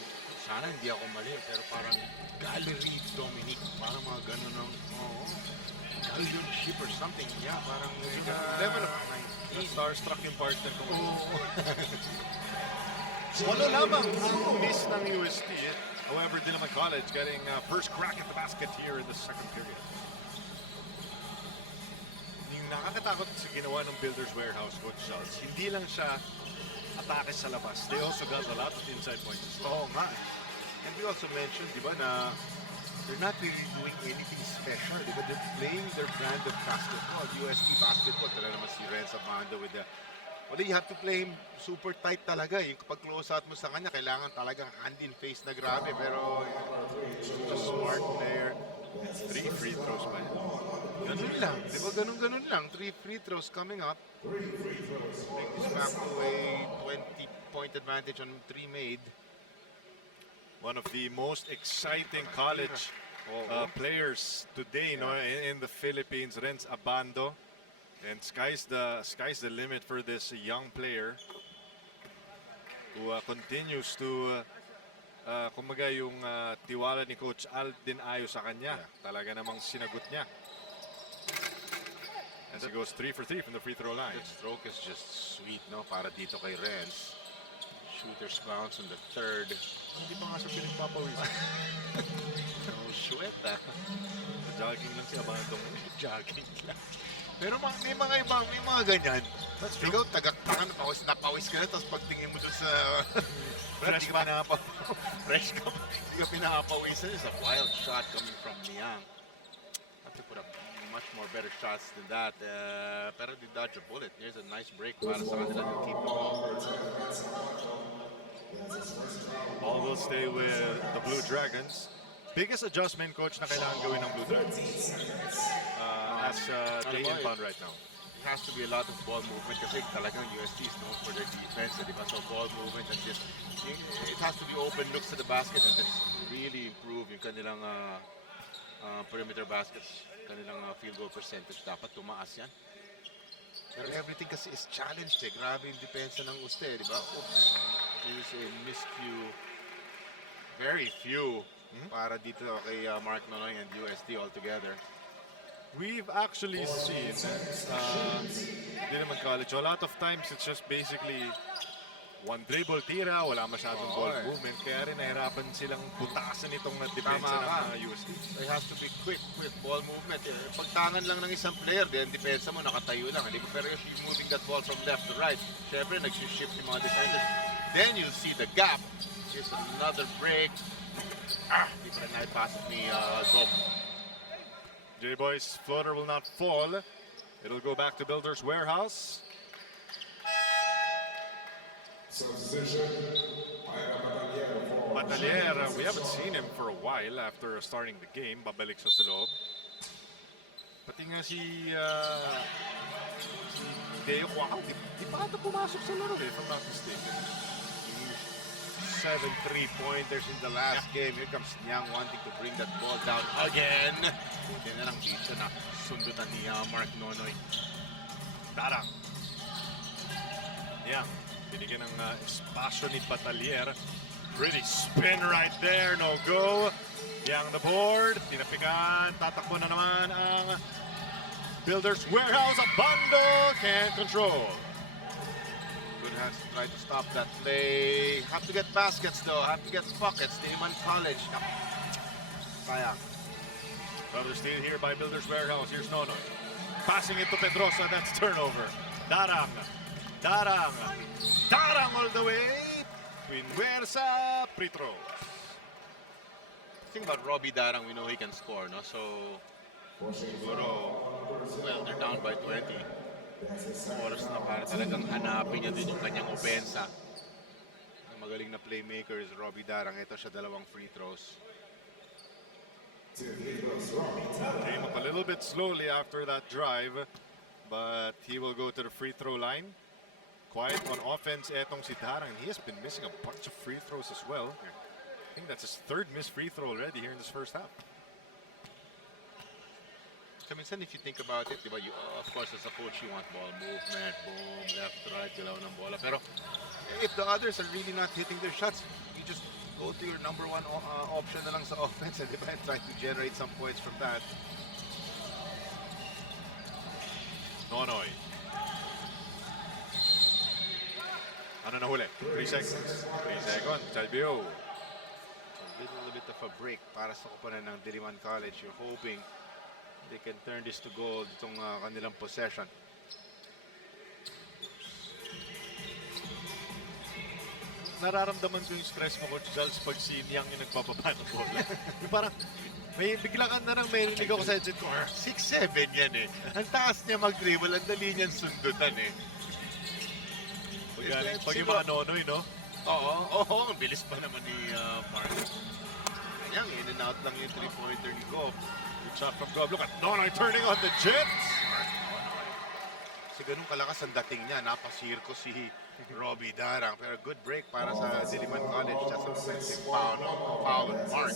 Sana hindi ako mali, pero parang Gallery Dominic. Parang mga ganun ng, Galleon ship or something. Yeah, parang yung level of Starstruck yung partner ko. Oh. Walo lamang ang miss ng UST. However, Diliman College getting first crack at the basket here in the second period. Yung nakakatakot sa ginawa ng Builders Warehouse, Coach Charles, hindi lang siya atake sa labas. They also got a lot of inside points. Oo nga. And we also mentioned, di ba, na they're not really doing anything special. Di ba, they're playing their brand of basketball, UST basketball. Tala naman si Renz Abando with the... Well, you have to play him super tight talaga. Yung kapag close out mo sa kanya, kailangan talagang hand in face na grabe. Pero, such a smart player. 3 free throws pa yan. Ganun lang. Di ba, ganun lang. 3 free throws coming up. Make this back to a 20-point advantage on 3 made. One of the most exciting college players today, no, in the Philippines, Renz Abando, and sky's the limit for this young player who continues to Kumbaga yung tiwala ni Coach Al din ayo sa kanya. Talaga namang sinagot niya. As he goes 3 for 3 from the free throw line. That stroke is just sweet, no? Para dito kay Renz. Shooter's bounce on the third. Hindi pa nga siya pinagpapawisan. No sweat, ah. Jogging lang si Abandong. Jogging lang. Pero may mga ganyan. Ikaw, tagaktakan, pawis ka na, tapos pagtingin mo dun sa... Fresh pa na pa. Fresh ka, hindi ka pinapawisan. It's a wild shot coming from Niang. Have to put up much more better shots than that. Pero they dodge a bullet. Here's a nice break para sa kanila to keep the ball. Ball will stay with the Blue Dragons. Biggest adjustment, Coach, na kailangan gawin ng Blue Dragons as they inbound right now. It has to be a lot of ball movement kasi talagang UST is known for their defense, di ba? So ball movement and just, it has to be open looks to the basket and just really improve yung kanilang perimeter baskets, kanilang field goal percentage. Dapat tumaas yan. Pero everything kasi is challenged eh. Grabe yung depensa ng Uste, di ba? Oops. Here's a miscue. Very few para dito kay Mark Nonoy and UST altogether. We've actually seen Diliman College. A lot of times it's just basically one dribble tira, wala masyadong ball movement. Kaya rin nahirapan silang butasan itong depensa ng UST. It has to be quick ball movement. Pagtangan lang ng isang player, then depensa mo nakatayo lang. Hindi mo, pero if you're moving that ball from left to right, syempre nag-shift yung mga defenders. Then you'll see the gap. Here's another break. Di pa rin naipasok ni Gob. J-Boys floater will not fall. It'll go back to Builders Warehouse. Batalier, we haven't seen him for a while after starting the game. Babalik siya sa loob. Pati nga si Deo Kwakao, di pa ata pumasok sa laro if I'm not mistaken. 7 3-pointers in the last game. Here comes Niang wanting to bring that ball down again. Buti na lang dito na sundutan ni Mark Nonoy. Darang. Niang, binigyan ng espasyo ni Batalier. Pretty spin right there, no go. Niang the board, tinapikan, tatakbo na naman ang Builders Warehouse. Abando can't control. Good hands to try to stop that play. Have to get baskets though. Have to get buckets. Diliman College. Sayang. Another steal here by Builders Warehouse. Here's Nonoy. Passing it to Pedrosa. That's turnover. Darang. Darang. Darang all the way. Pinwersa. Free throws. The thing about Robbie Darang, we know he can score, no? So, siguro, well, they're down by 20. Oras na para talagang hanapin niya din yung kanyang opensa. Ang magaling na playmaker is Robbie Darang. Ito siya, dalawang free throws. Came up a little bit slowly after that drive, but he will go to the free throw line. Quiet on offense etong si Darang. He has been missing a bunch of free throws as well. I think that's his third missed free throw already here in this first half. So minsan if you think about it, diba, of course as a coach you want ball movement, boom, left, right, galaw ng bola. Pero if the others are really not hitting their shots, you just go to your number one option na lang sa offense and diba, try to generate some points from that. Nonoy. Ano na huli? 3 seconds. 3 seconds. Chalbio. A little bit of a break para sa koponan ng Diliman College. You're hoping they can turn this to goal itong kanilang possession. Nararamdaman ko yung stress mo, Coach Charles, pag si Niang yung nagbababa ng bola. Parang may bigla ka na nang may rinig ako sa headset ko. 6'7" yan eh. Ang taas niya mag-dribble, ang dali niyan sundutan eh. Pag yung mga Nonoy, no? Oo, ang bilis pa naman ni Mark. Kanyang in and out lang yung 3-pointer ni Gob. Good shot from Gob. Look at Nonoy turning on the Jets. Kasi ganun kalakas ang dating niya. Napasirko si Robbie Darang. Pero good break para sa Diliman College. Just an offensive foul on Mark.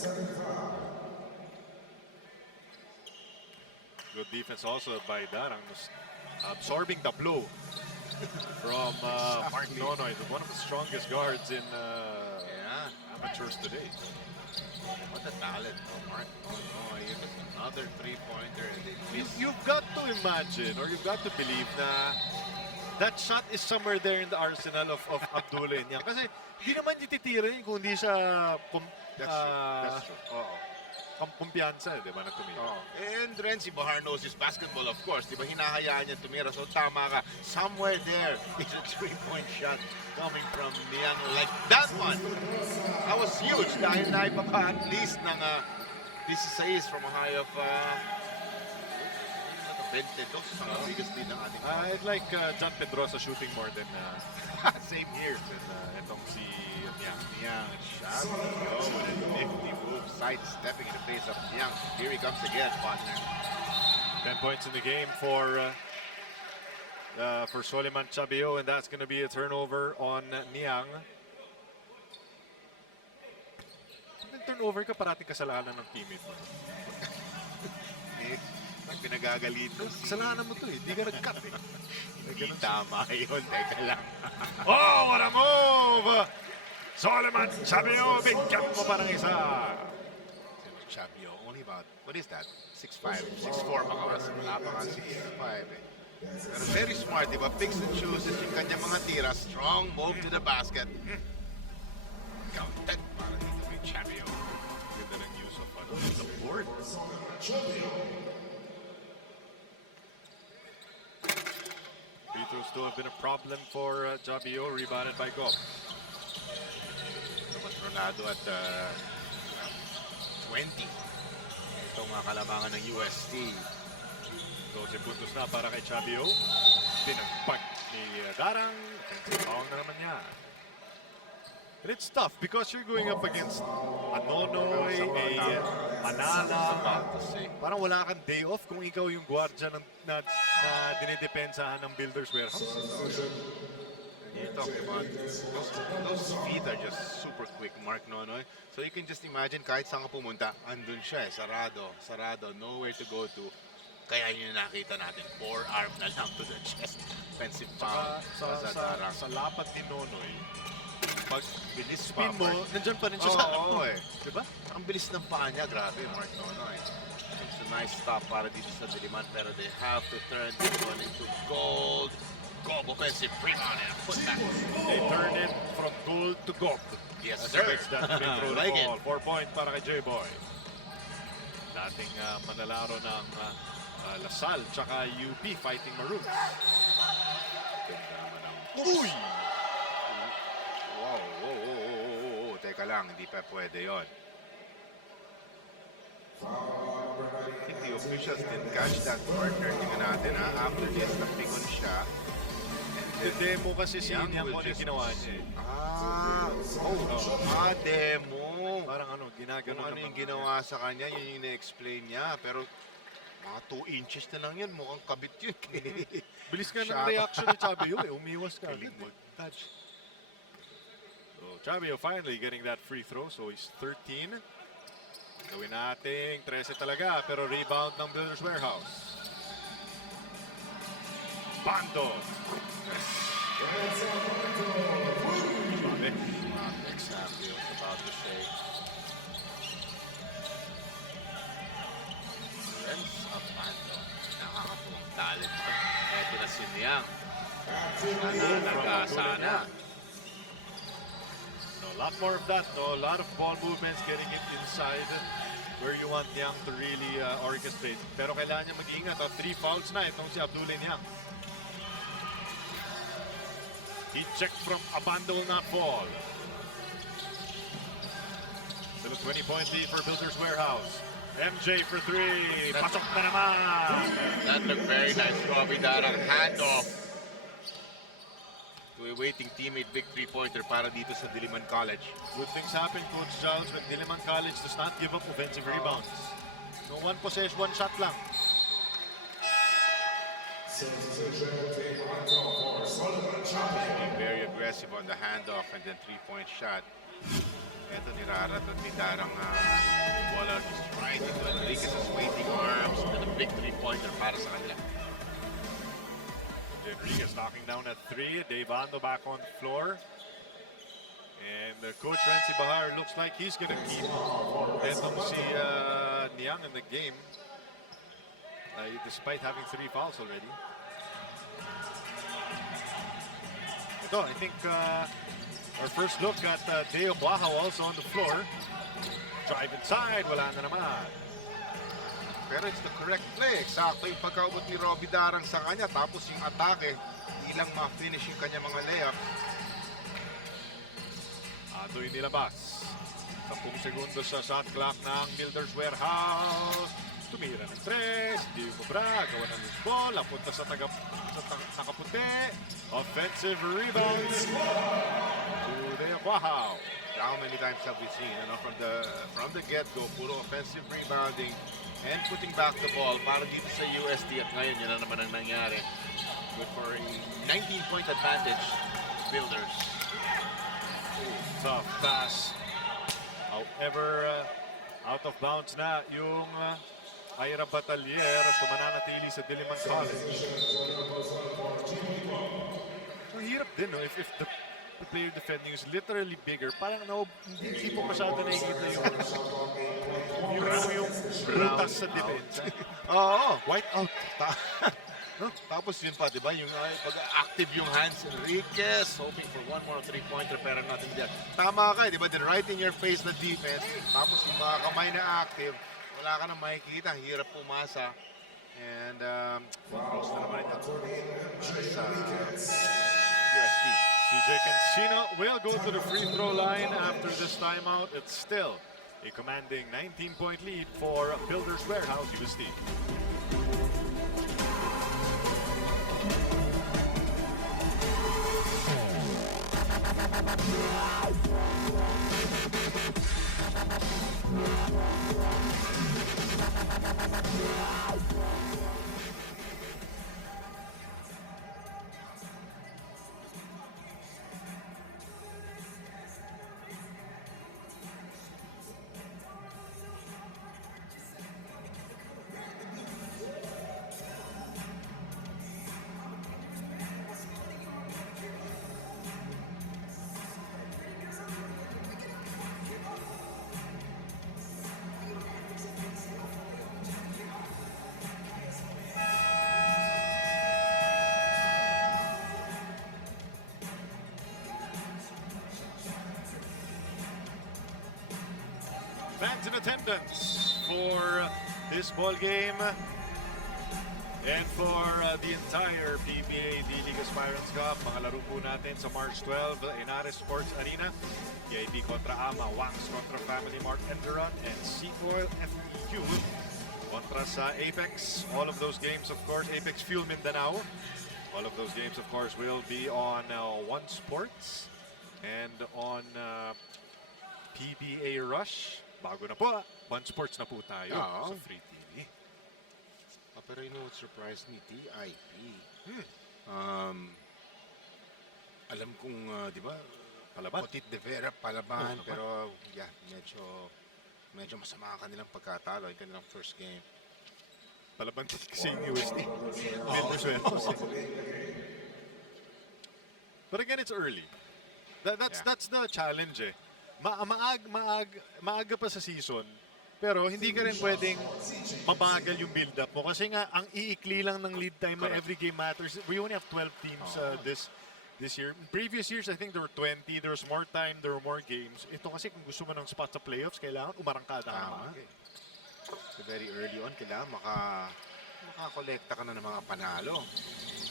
Good defense also by Darang. Absorbing the blow from Mark Nonoy, one of the strongest guards in amateurs today. What a talent, Mark. Another three-pointer and they miss. You've got to imagine, or you've got to believe na that shot is somewhere there in the arsenal of Abdullah Niang. Kasi di naman titira yun kung di siya That's true. Oo. kumpiyansa, di ba, na tumira. Oh. And Renzi Bahar knows his basketball, of course. Di ba, hinahayaan niya tumira. So, tama ka. Somewhere there is a three-point shot coming from Niang. Like that one. That was huge dahil naipapa at least ng 16 from a high of 22. Ang biggest lead ng ating I'd like John Pedrosa shooting more than same here. itong si Niang. Niang shot. Oh, with a nifty move. Sidestepping in the face of Niang. Here he comes again, partner. 10 points in the game for Soliman Chabio, and that's going to be a turnover on Niang. Nag-turnover ka, parating kasalanan ng teammate mo. Ang pinagagalito. Kasalanan mo to eh, di ka nag-cut eh. Hindi tama yun. Teka lang. Oh, what a move! Soliman Chabio, bigyan mo pa ng isa. Chabio, only about, what is that? 6'5", 6'4", makawas. Wala pa nga 6'5" eh. Pero very smart, di ba? Picks and chooses yung kanyang mga tira. Strong move to the basket. Counted para dito kay Chabio. Ganda ng use of the board. Free throws still have been a problem for Chabio, rebounded by Gob. Mas Ronaldo at 20. Itong mga kalamangan ng UST. 12 puntos na para kay Chabio. Pinagpag ni Darang. Foul na naman niya. And it's tough because you're going up against a Nonoy, a Manala. Parang wala kang day off kung ikaw yung gwardya na dinidepensahan ng Builders Warehouse. You're talking about those feet are just super quick, Mark Nonoy. So you can just imagine kahit saan ka pumunta, andun siya eh, sarado, nowhere to go to. Kaya yun nakita natin, forearm na lang to the chest. Offensive foul sa Darang. Sa lapat ni Nonoy, Pag bilis spin mo, nandyan pa rin siya sa Oo, eh. Diba? Ang bilis ng paa niya, grabe, Mark Nonoy. It's a nice stop para dito sa Diliman, pero they have to turn this one into gold. Gold offensive rebound and a putback. They turn it from gold to gold. Yes, As sir. he makes that intro Like it. ball. 4-point para kay J-Boy. Dating manlalaro ng Lasal tsaka UP Fighting Maroons. Ganda naman ang... Uy! Wow. Teka lang, hindi pa pwede yon. I think the officials didn't catch that partner. Tingnan natin ha. After this, napingon siya. Demo kasi si Young Niang will kung ano yung just- ginawa niya eh. Demo. Parang ano, Kung ginagano ano yung ginawa sa kanya, yun yung na-explain niya. Pero mga 2 inches na lang yun. Mukhang kabit yun. Bilis ka ng Shot. reaction ni Chabio eh. Umiwas ka agad Galing eh. mag-touch. So Chabio finally getting that free throw. So he's 13. Gawin nating 13 talaga. Pero rebound ng Builders Warehouse. Bando. Exactly what I was about to say. Renz Abando. Nakakatuwang talent. Eto na si Niang. Sana. No, a lot more of that, no? A lot of ball movements, getting it inside where you want Niang to really orchestrate. Pero kailangan niya mag-iingat. 3 fouls na itong si Abdullah Niang. He checked from Abando will not fall. Still a 20-point lead for Builders Warehouse. MJ for 3. Pasok na naman. That looked very nice, Robbie Darang. Handoff to a waiting teammate, big three-pointer para dito sa Diliman College. Good things happen, Coach Giles, when Diliman College does not give up offensive rebounds. No one possession, 1 shot lang. Very aggressive on the handoff and then three-point shot. Ito niraratot ni Darang Waller is right into Enriquez's waiting arms and a big three-pointer para sa kanila. Enriquez knocking down at 3. Dave Ando back on the floor. And Coach Rancy Bahar looks like he's going to keep etong si Niang in the game, despite having 3 fouls already. Ito, I think our first look at Deo Buahao also on the floor. Drive inside, wala na naman. Pero it's the correct play. Eksakto yung pagkaubot ni Robbie Darang sa kanya. Tapos yung atake, hindi lang ma-finish yung kanya mga layup. Ato'y nilabas. 10 segundos sa shot clock ng Builders Warehouse. Tumira ng 3, hindi umubra, gawa ng loose ball, napunta sa nakaputi. Offensive rebound to Deo Buahao. How many times have we seen, from the get-go, puro offensive rebounding and putting back the ball para dito sa UST, at ngayon yun na naman ang nangyari. Good for a 19-point advantage, Builders. Tough pass. However, out of bounds na yung Ira Batalier, sumananatili sa Diliman College. So hirap din, no? If the player defending is literally bigger, parang hindi po masyado nakikita yung butas sa defense. Oo, white out. No? Tapos yun pa, di ba? Yung pag-active yung hands, Enriquez, hoping for one more 3-pointer, pero nothing there. Tama ka, di ba? Then right in your face na defense, tapos yung mga kamay na active, wala ka nang makikita, hirap pumasa. And, close na naman ito sa UST. CJ Cancino will go to the free throw line after this timeout. It's still a commanding 19-point lead for Builders Warehouse UST. Fans in attendance for this ball game and for the entire PBA D-League Aspirants Cup. Mga laro po natin sa March 12, Inares Sports Arena. PIB kontra AMA, Wax kontra Family Mart Enderon, and Seafoil FEQ kontra sa Apex. All of those games, of course, Apex Fuel Mindanao. All of those games, of course, will be on One Sports and on PBA Rush. Bago na po, One Sports na po tayo sa Free TV. Pero you know what surprised me? TIP. Alam kong, di ba, Palaban. Otit de Vera, Palaban, pero yeah, medyo masama ang kanilang pagkatalo, yung kanilang first game. Palaban kasi yung UST. Builders Warehouse. But again, it's early. That's the challenge eh. Maaga pa sa season, pero hindi ka rin pwedeng mabagal yung build-up mo. Kasi nga, ang iikli lang ng lead time na every game matters. We only have 12 teams this year. In previous years, I think there were 20. There was more time, there were more games. Ito kasi kung gusto mo ng spot sa playoffs, kailangan umarangkada ka. So very early on, kailangan makakolekta ka na ng mga panalo.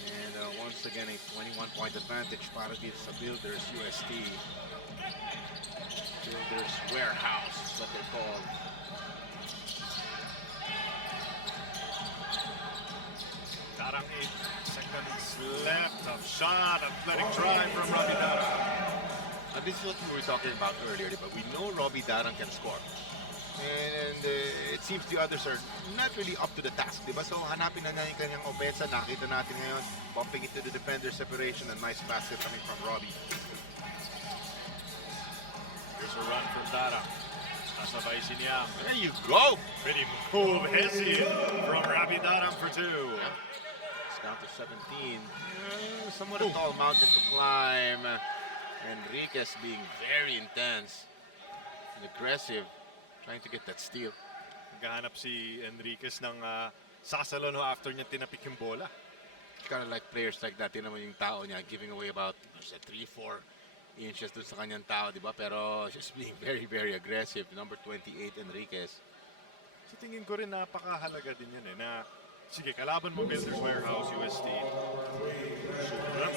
And once again, a 21-point advantage para dito sa Builders UST. Builders Warehouse is what they're called. Darang 8 seconds left of shot. Athletic drive from Robbie Darang. This is what we were talking about earlier, but we know Robbie Darang can score. And it seems the others are not really up to the task, diba? So hanapin na yung kanyang opensa. Nakita natin ngayon, bumping into the defender separation. A nice basket coming from Robbie. Here's a run from Darang. Nasabay si Niang. There you go! Pretty move, Hesi from Robbie Darang for 2. It's down to 17. Somewhat a tall mountain to climb. Enriquez being very intense and aggressive, trying to get that steal. Naghahanap si Enriquez ng sasalo no after niya tinapik yung bola. Kind of like players like that. Tingnan mo yung tao niya giving away about 3-4 inches dun sa kanyang tao, di ba? Pero just being very, very aggressive. Number 28, Enriquez. Sa tingin ko rin napakahalaga din yan na sige, kalaban mo Builders Warehouse UST.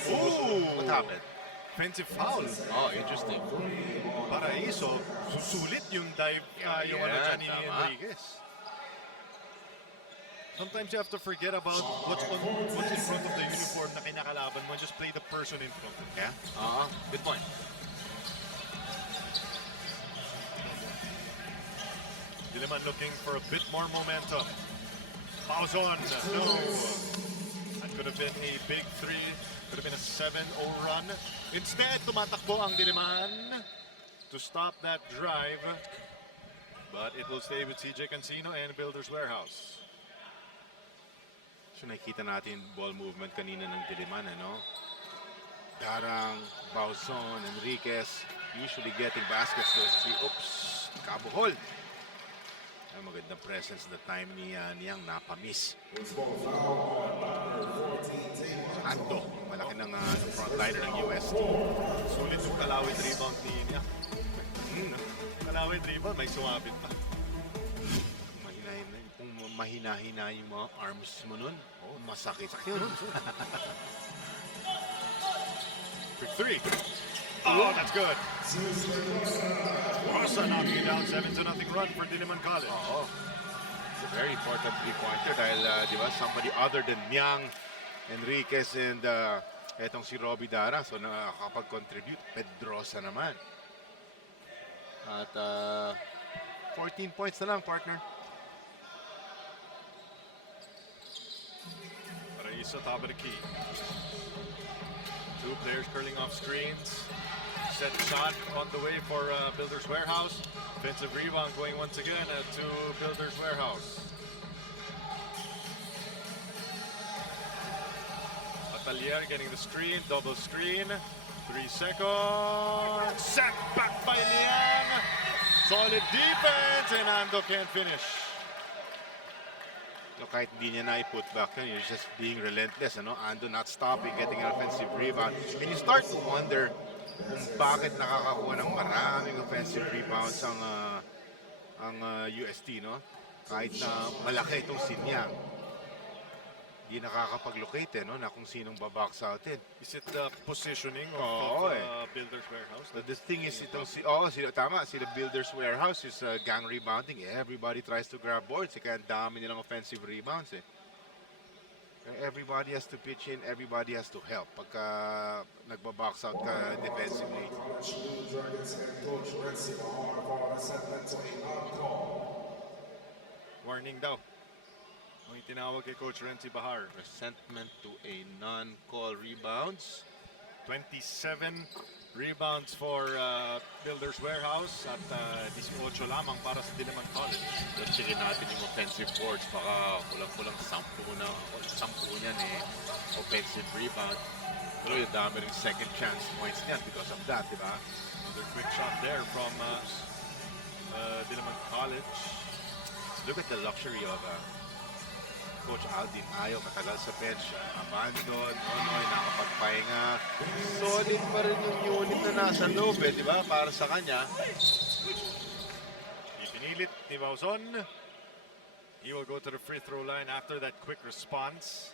Ooh! What happened? Offensive foul. Oh, interesting. Paraiso, susulit yung dive, yung yeah, dyan ni Enriquez. Sometimes you have to forget about what's in front of the uniform na kinakalaban mo and just play the person in front of you. Yeah. Good point. Diliman looking for a bit more momentum. Pauzon, no. That could have been a big three. Could have been a 7-0 run. Instead, tumatakbo ang Diliman to stop that drive. But it will stay with CJ Cancino and Builders Warehouse. So nakikita natin ball movement kanina ng Diliman, ano? Darang, Bauzon, Enriquez, usually getting baskets. Oops, kabuhol. Ay, magandang presence the time niyang napamiss. Ando, malaki ng frontliner ng UST. Sulit yung kalawit rebound ni niya. Kalawit rebound, may sumabit pa. Kung mahina-hina yung mga arms mo nun, masakit yun. Quick three. Oh, that's good. Rosa knocking it down. 7-0 run for Diliman College. It's a very important three-pointer dahil, di ba, somebody other than Miang, Enriquez, and etong si Robbie Dara. So, nakakapag-contribute. Pedrosa naman. At 14 points na lang, partner. Paraiso, top of the key. Two players curling off screens. Set shot on the way for Builders Warehouse. Offensive rebound going once again to Builders Warehouse. Atelier getting the screen, double screen. 3 seconds. Set back by Liang. Solid defense and Ando can't finish. So, kahit hindi niya na-put back yun, you're just being relentless, ano? Ando not stopping, getting an offensive rebound. And you start to wonder kung bakit nakakakuha ng maraming offensive rebounds ang UST, no? Kahit na malaki itong Sinyang. Hindi nakakapag-locate, no? Na kung sinong babox outin. Is it the positioning of Builders Warehouse? The thing is, itong sila Builders Warehouse is gang rebounding. Everybody tries to grab boards. Kaya ang dami nilang offensive rebounds, eh. Everybody has to pitch in, everybody has to help pagka nagbabox out ka defensively. Warning daw. Ang itinawag kay Coach Renzi Bahar. Resentment to a non-call rebounds. 27 rebounds for Builders Warehouse at 18 lamang para sa Diliman College. Check natin yung offensive boards. Baka kulang-kulang 10 niyan eh. Offensive rebound. Pero yung dami rin second chance points niyan because of that, di ba? Another quick shot there from Diliman College. Look at the luxury of Coach Aldin Ayo, katagal sa bench. Abandon, Nonoy, nakapagpahinga. Solid pa rin yung unit na nasa loob, eh, di ba? Para sa kanya. Ipinilit ni Bauzon. He will go to the free throw line after that quick response.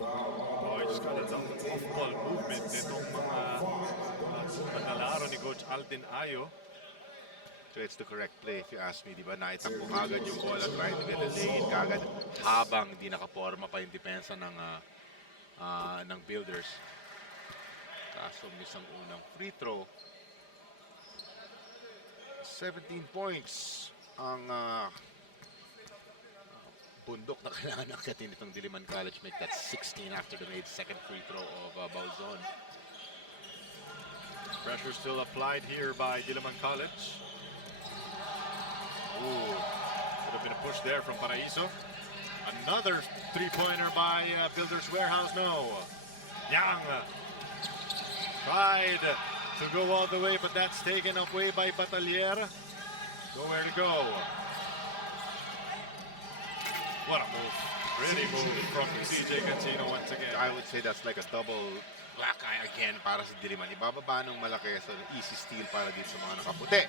Oh, he just got a off-ball movement nitong mga nalaro ni Coach Aldin Ayo. So it's the correct play if you ask me, di ba? Naitakbo kagad yung bola, trying to get a lane kagad habang di nakaporma pa yung depensa ng Builders. Kaso miss ang unang free throw. 17 points ang bundok na kailangan akitin itong Diliman College. Make that 16 after the made second free throw of Bauzon. Pressure still applied here by Diliman College. Ooh, could have been a push there from Paraiso. Another three-pointer by Builders Warehouse. No. Yang Tried to go all the way, but that's taken away by Batalier. Nowhere to go. What a move. Really move from CJ Cancino once again. I would say that's like a double black eye again para sa Diliman. Ibababa ng malaki, so easy steal para din sa mga nakaputi.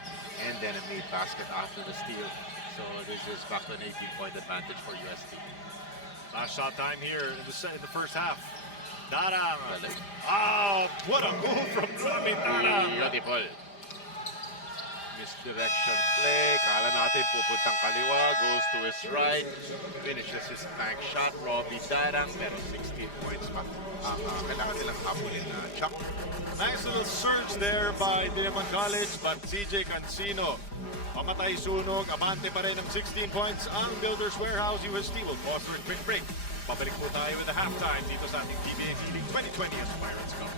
And then a made basket after the steal. So this is back to an 18-point advantage for UST. Last shot time here in the first half. Darang. Galing. Ah, what a move from Robbie Darang. Beautiful. Misdirection play. Kala natin pupuntang kaliwa. Goes to his right. Finishes his bank shot. Robbie Darang. Pero 16 points pa. Kailangan nilang habulin na chunk. Nice little surge there by Diliman College, but CJ Cancino pamatay sunog. Abante pa rin ng 16 points ang Builders Warehouse UST. Will pause for a quick break. Pabalik po tayo with the halftime dito sa ating PBA League 2020 Aspirants Cup.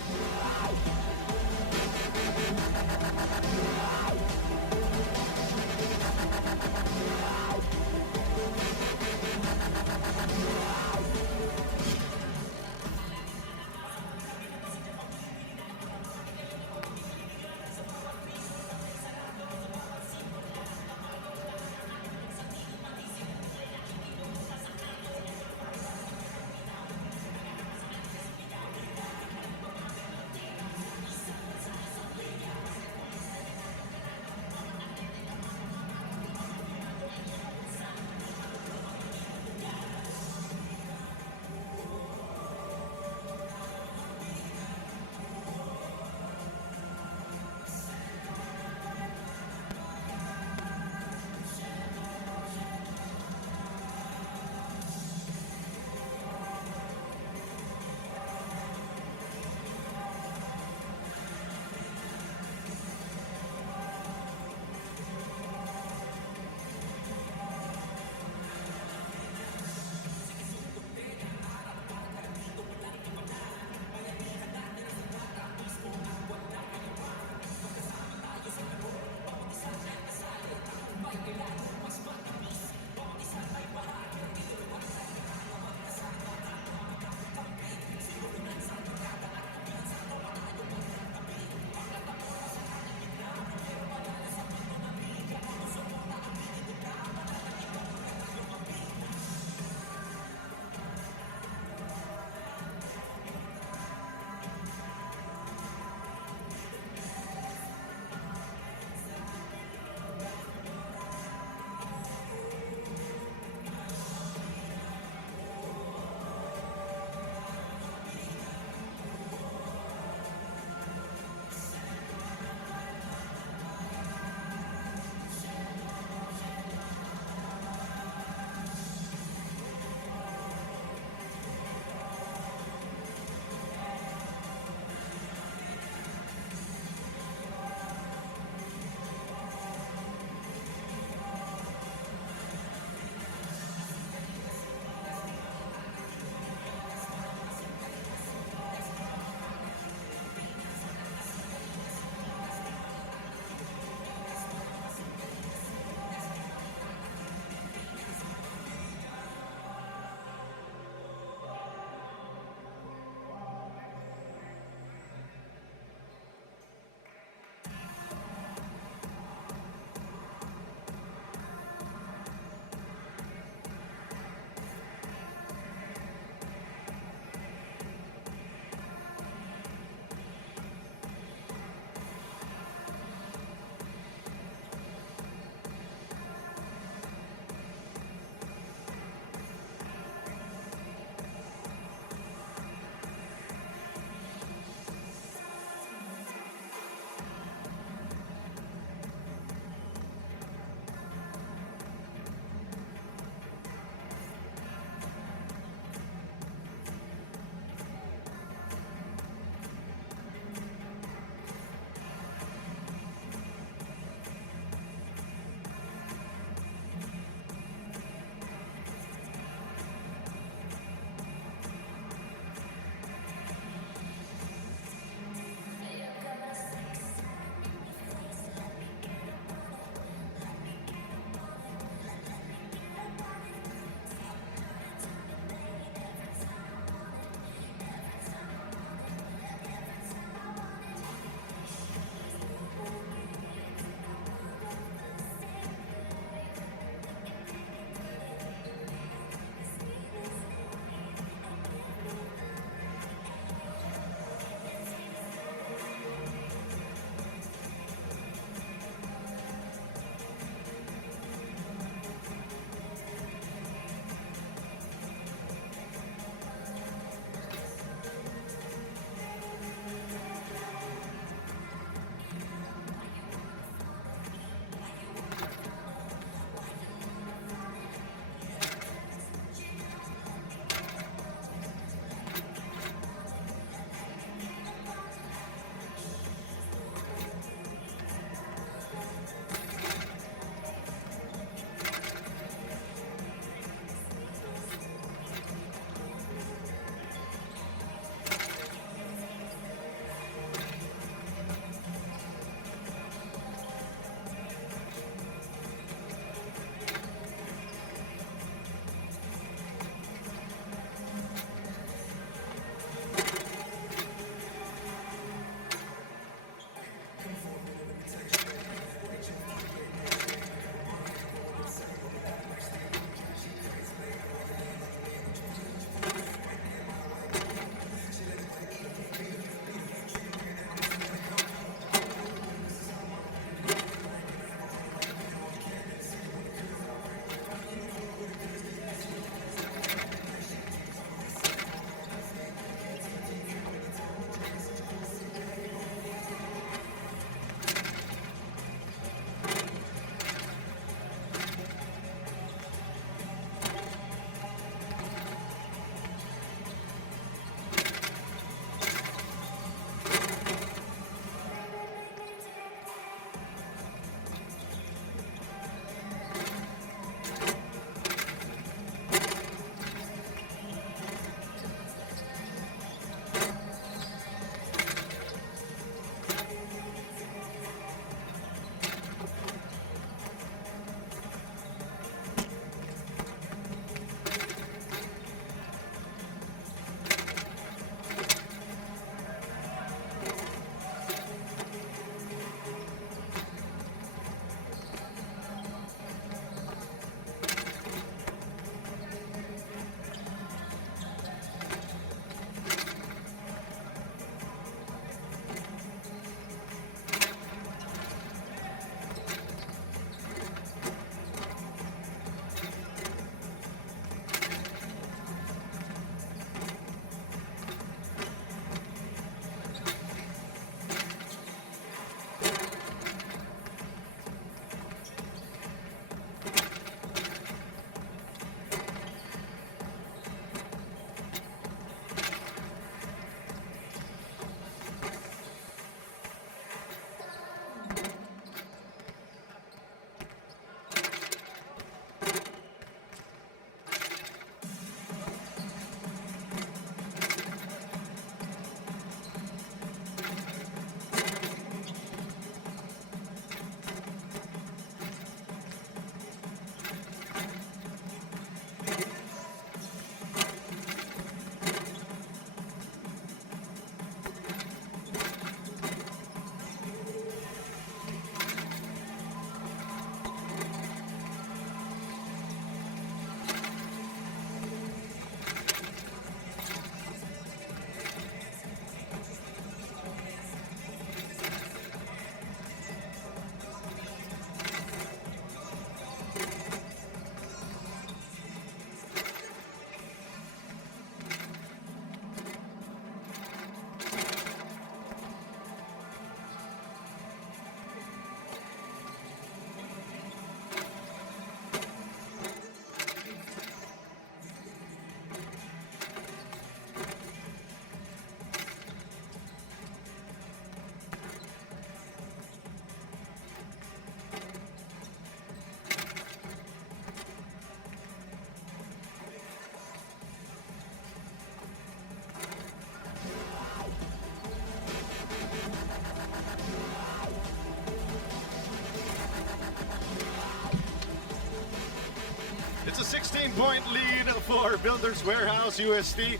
It's a 16-point lead for Builders Warehouse UST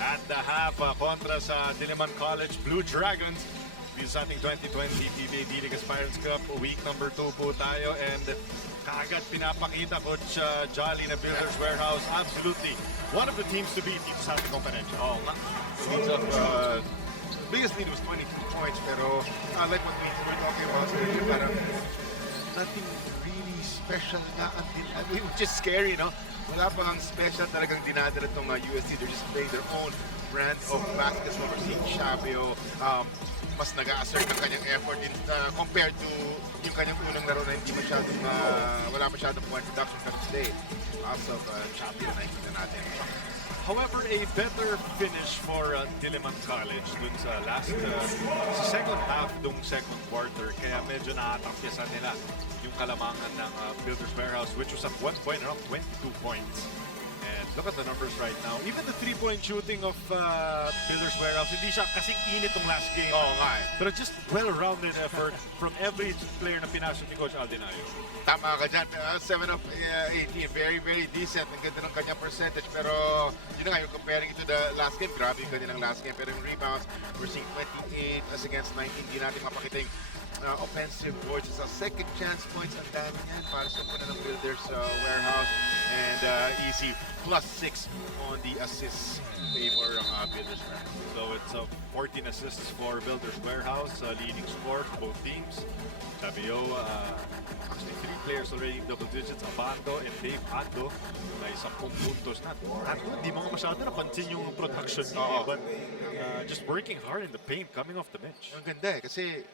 at the half kontra sa Diliman College Blue Dragons. This is ating 2020 PBA D-League Aspirants Cup. Week number 2 po tayo and kaagad pinapakita Coach Jolly na Builders Warehouse absolutely one of the teams to beat dito sa ating conference. Oo nga. Biggest lead was 22 points, pero like what we were talking about earlier, parang nothing really special nga until, which is scary, no? Wala pang ang special talagang dinadala itong UST. They're just playing their own brand of basketball. We're seeing Shabio, mas nag-a-assert ng kanyang effort compared to yung kanyang unang laro na hindi masyadong, wala masyadong point production. Pero today, as of Shabio na nakikita natin. However, a better finish for Diliman College dun sa sa second half dun second quarter. Kaya medyo naatapyasan nila yung kalamangan ng Builders Warehouse, which was at one point around 22 points. And look at the numbers right now. Even the three-point shooting of Builders Warehouse, hindi siya kasing init tong last game. Oo nga eh. Pero just well-rounded effort from every player na pinasok ni Coach Aldinayo. Tama ka dyan. 7 of 18. Very, very decent. Ang ganda ng kanyang percentage. Pero, yun na nga, you're comparing it to the last game. Grabe yung kanilang last game. Pero yung rebounds, we're seeing 28 as against 19. Hindi natin mapakita yung offensive boards. It's a second chance points. Ang dami yan para sa puno ng Builders Warehouse. And easy. +6 on the assists favor ng Builders Warehouse. So it's 14 assists for Builders Warehouse, leading score for both teams. Shabio, actually 3 players already in double digits. Abando and Dave Ando may 10 puntos na. Ando, hindi mga masyado napansin yung production niya. But just working hard in the paint, coming off the bench. Ang ganda eh. Kasi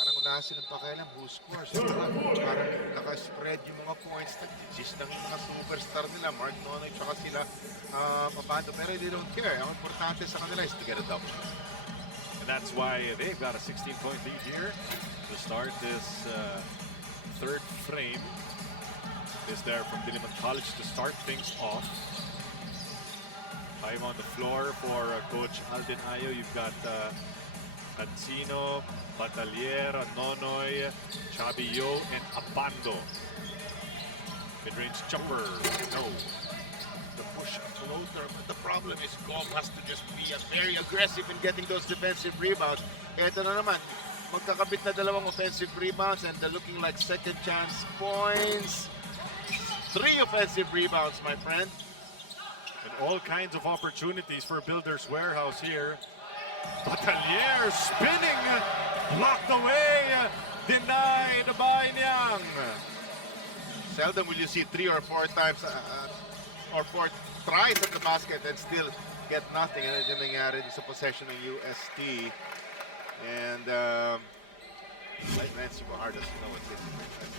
parang wala silang pakialam who scores. Parang naka-spread yung mga points. Nag-exist ng mga superstar nila. Mark Nonoy, tsaka sila Abando. Pero they don't care. Ang importante sa kanila is to get a double. And that's why they've got a 16-point lead here to start this third frame. Is there from Diliman College to start things off. Time on the floor for Coach Aldin Ayo. You've got Cancino, Batalier, Nonoy, Chabio, and Abando. Mid-range jumper. No. The push floater, but the problem is Goff has to just be very aggressive in getting those defensive rebounds. Ito na naman, magkakabit na dalawang offensive rebounds and they're looking like second chance points. 3 offensive rebounds, my friend. And all kinds of opportunities for Builders Warehouse here. Batalier spinning, blocked away, denied by Niang. Seldom will you see 3 or 4 times or 4 tries at the basket and still get nothing. And then nangyari sa possession ng UST. And like Nancy Bahar doesn't know what's it.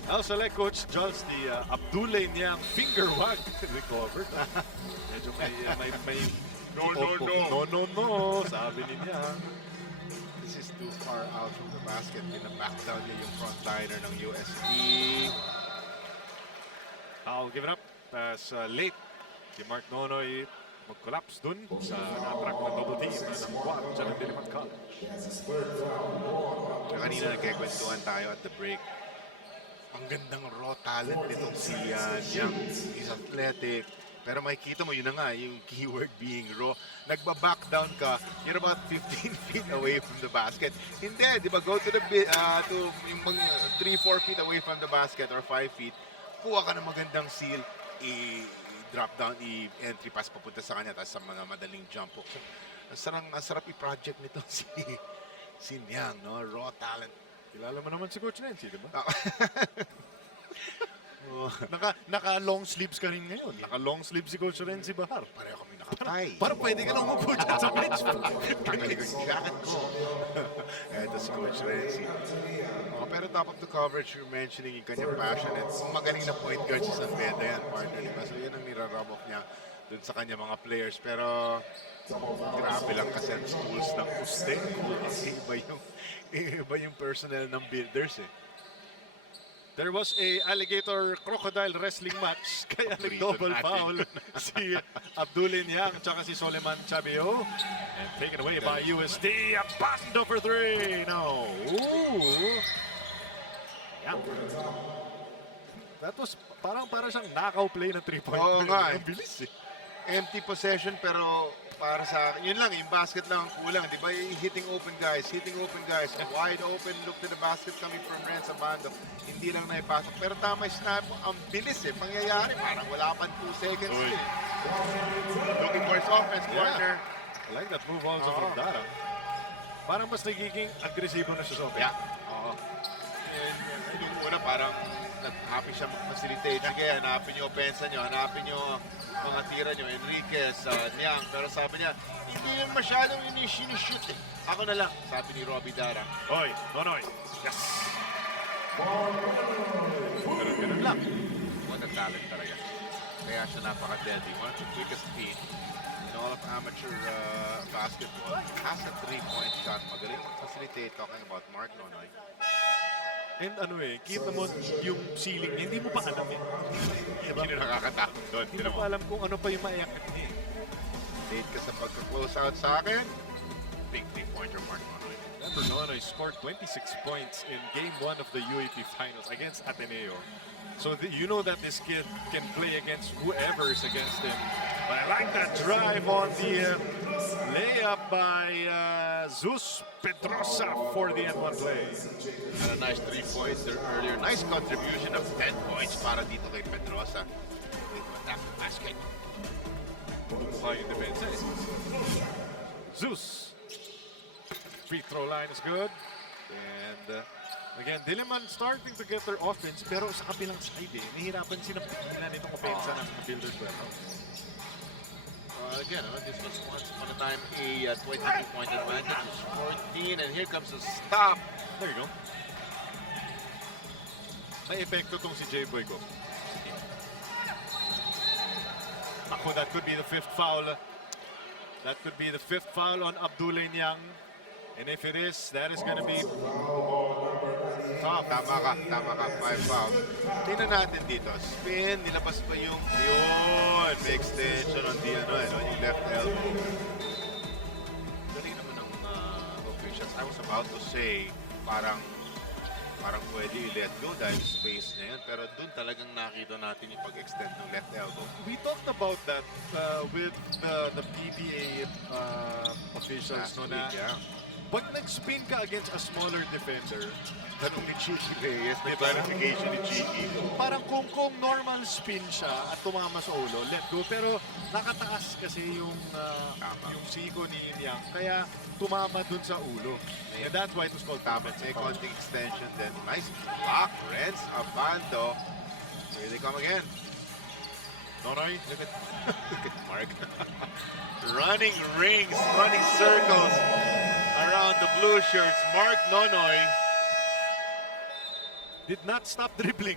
I also like Coach Jules, the Abdullah Niang finger wag recovered. Medyo may No, sabi ni Niang. This is too far out from the basket. Pina-back down niya yung frontliner ng UST. I'll give it up as late. Si Mark Nonoy mag-collapse dun sa na-track ng double team ng quad sa Diliman College. Kanina nagkikwentuhan tayo at the break. Ang gandang raw talent nitong si Niang. He's athletic. Pero makikita mo, yun na nga, yung keyword being raw. Nagba-back down ka, you're about 15 feet away from the basket. Hindi, di ba, go to the to yung 3-4 feet away from the basket or 5 feet, kuha ka ng magandang seal, i-drop down, i-entry pass papunta sa kanya, tapos sa mga madaling jump hook. So, ang sarap i-project nito si Niang, no? Raw talent. Kilala mo naman si Coach Nancy, di ba? Oh. Naka-long sleeves ka rin ngayon. Naka-long sleeves si Coach Renzi Bahar. Pareho kami nakatay. Para pwede ka lang umupo dyan sa bench. Tanggalin ko yung jacket ko. Ito si Coach Renzi. Pero top of the coverage, you're mentioning yung kanyang passion. At magaling na point guard si San Beda yan, partner. Diba? So yan ang nirarub off niya dun sa kanya mga players. Pero grabe lang kasi ang tools ng Uste. Iba yung personnel ng Builders eh. There was a alligator crocodile wrestling match kaya nag-double foul si Abdullah Niang at si Soleman Chabio. And taken away by UST. Abando for 3. No. Ooh. Yeah. That was para siyang knockout play ng 3-point. Oo nga eh. Ang bilis eh. Empty possession pero para sa akin, yun lang, yung basket lang ang kulang, di ba? Hitting open guys, wide open, look to the basket coming from Renz Abando. Hindi lang naipasok. Pero tama yung snap mo, ang bilis eh. Pangyayari, parang wala pa 2 seconds eh. Looking for his offense partner. I like that move also from Dara. Parang mas nagiging agresibo na siya sa offense. Yeah. Oo. And yung una parang happy siya mag-facilitate. Sige, hanapin niyo opensa niyo, hanapin niyo mga tira niyo, Enriquez, Niang. Pero sabi niya, hindi yun masyadong inishoot eh. Ako na lang, sabi ni Robbie Dara. Oy, Nonoy. Yes. Ganun lang. What a talent talaga. Kaya siya napaka-deadly. One of the quickest feet in all of amateur basketball. Has a 3-point shot. Magaling mag-facilitate. Talking about Mark Nonoy. And kita mo yung ceiling niya, hindi mo pa alam eh. Diba? Sino nakakatakot doon? Hindi mo pa alam kung ano pa yung maiakit niya eh. Late ka sa pagka-close out sa akin. Big 3-pointer Mark Nonoy. Remember, Nonoy scored 26 points in Game 1 of the UAP Finals against Ateneo. So you know that this kid can play against whoever is against him. But I like that drive on the layup by Zeus Pedrosa for the N1 play. A nice 3-pointer earlier. Nice contribution of 10 points para dito kay Pedrosa. Attack the basket. Bumukha yung depensa eh. Zeus. Free throw line is good. And again, Diliman starting to get their offense, pero sa kabilang side eh, nahihirapan sinapigilan itong offensa ng Builders Warehouse. Again, this was once upon a time a 22-point advantage. 14, and here comes a stop. There you go. May epekto tong si J-Boy ko. Ako, that could be the 5th foul. That could be the 5th foul on Abdullah Niang. And if it is, that is gonna be Tama ka. 5 fouls. Tingnan natin dito. Spin, nilabas pa yung yun. May extension on the yung left elbow. Galing naman ng officials. I was about to say, parang pwede i-let go dahil space na yun. Pero dun talagang nakita natin yung pag-extend ng left elbow. We talked about that with the PBA officials. Last No, na week, yeah. pag nag-spin ka against a smaller defender, Tanong ni Cheeky Reyes, may clarification ni Cheeky. parang kung normal spin siya at tumama sa ulo, let go. Pero nakataas kasi yung siko ni Niang, kaya tumama dun sa ulo. And that's why it was called Tama, may konting extension then. Nice block, Renz Abando. Here they come again. Nonoy, Look at Mark. Running rings, running circles around the blue shirts. Mark Nonoy. did not stop dribbling.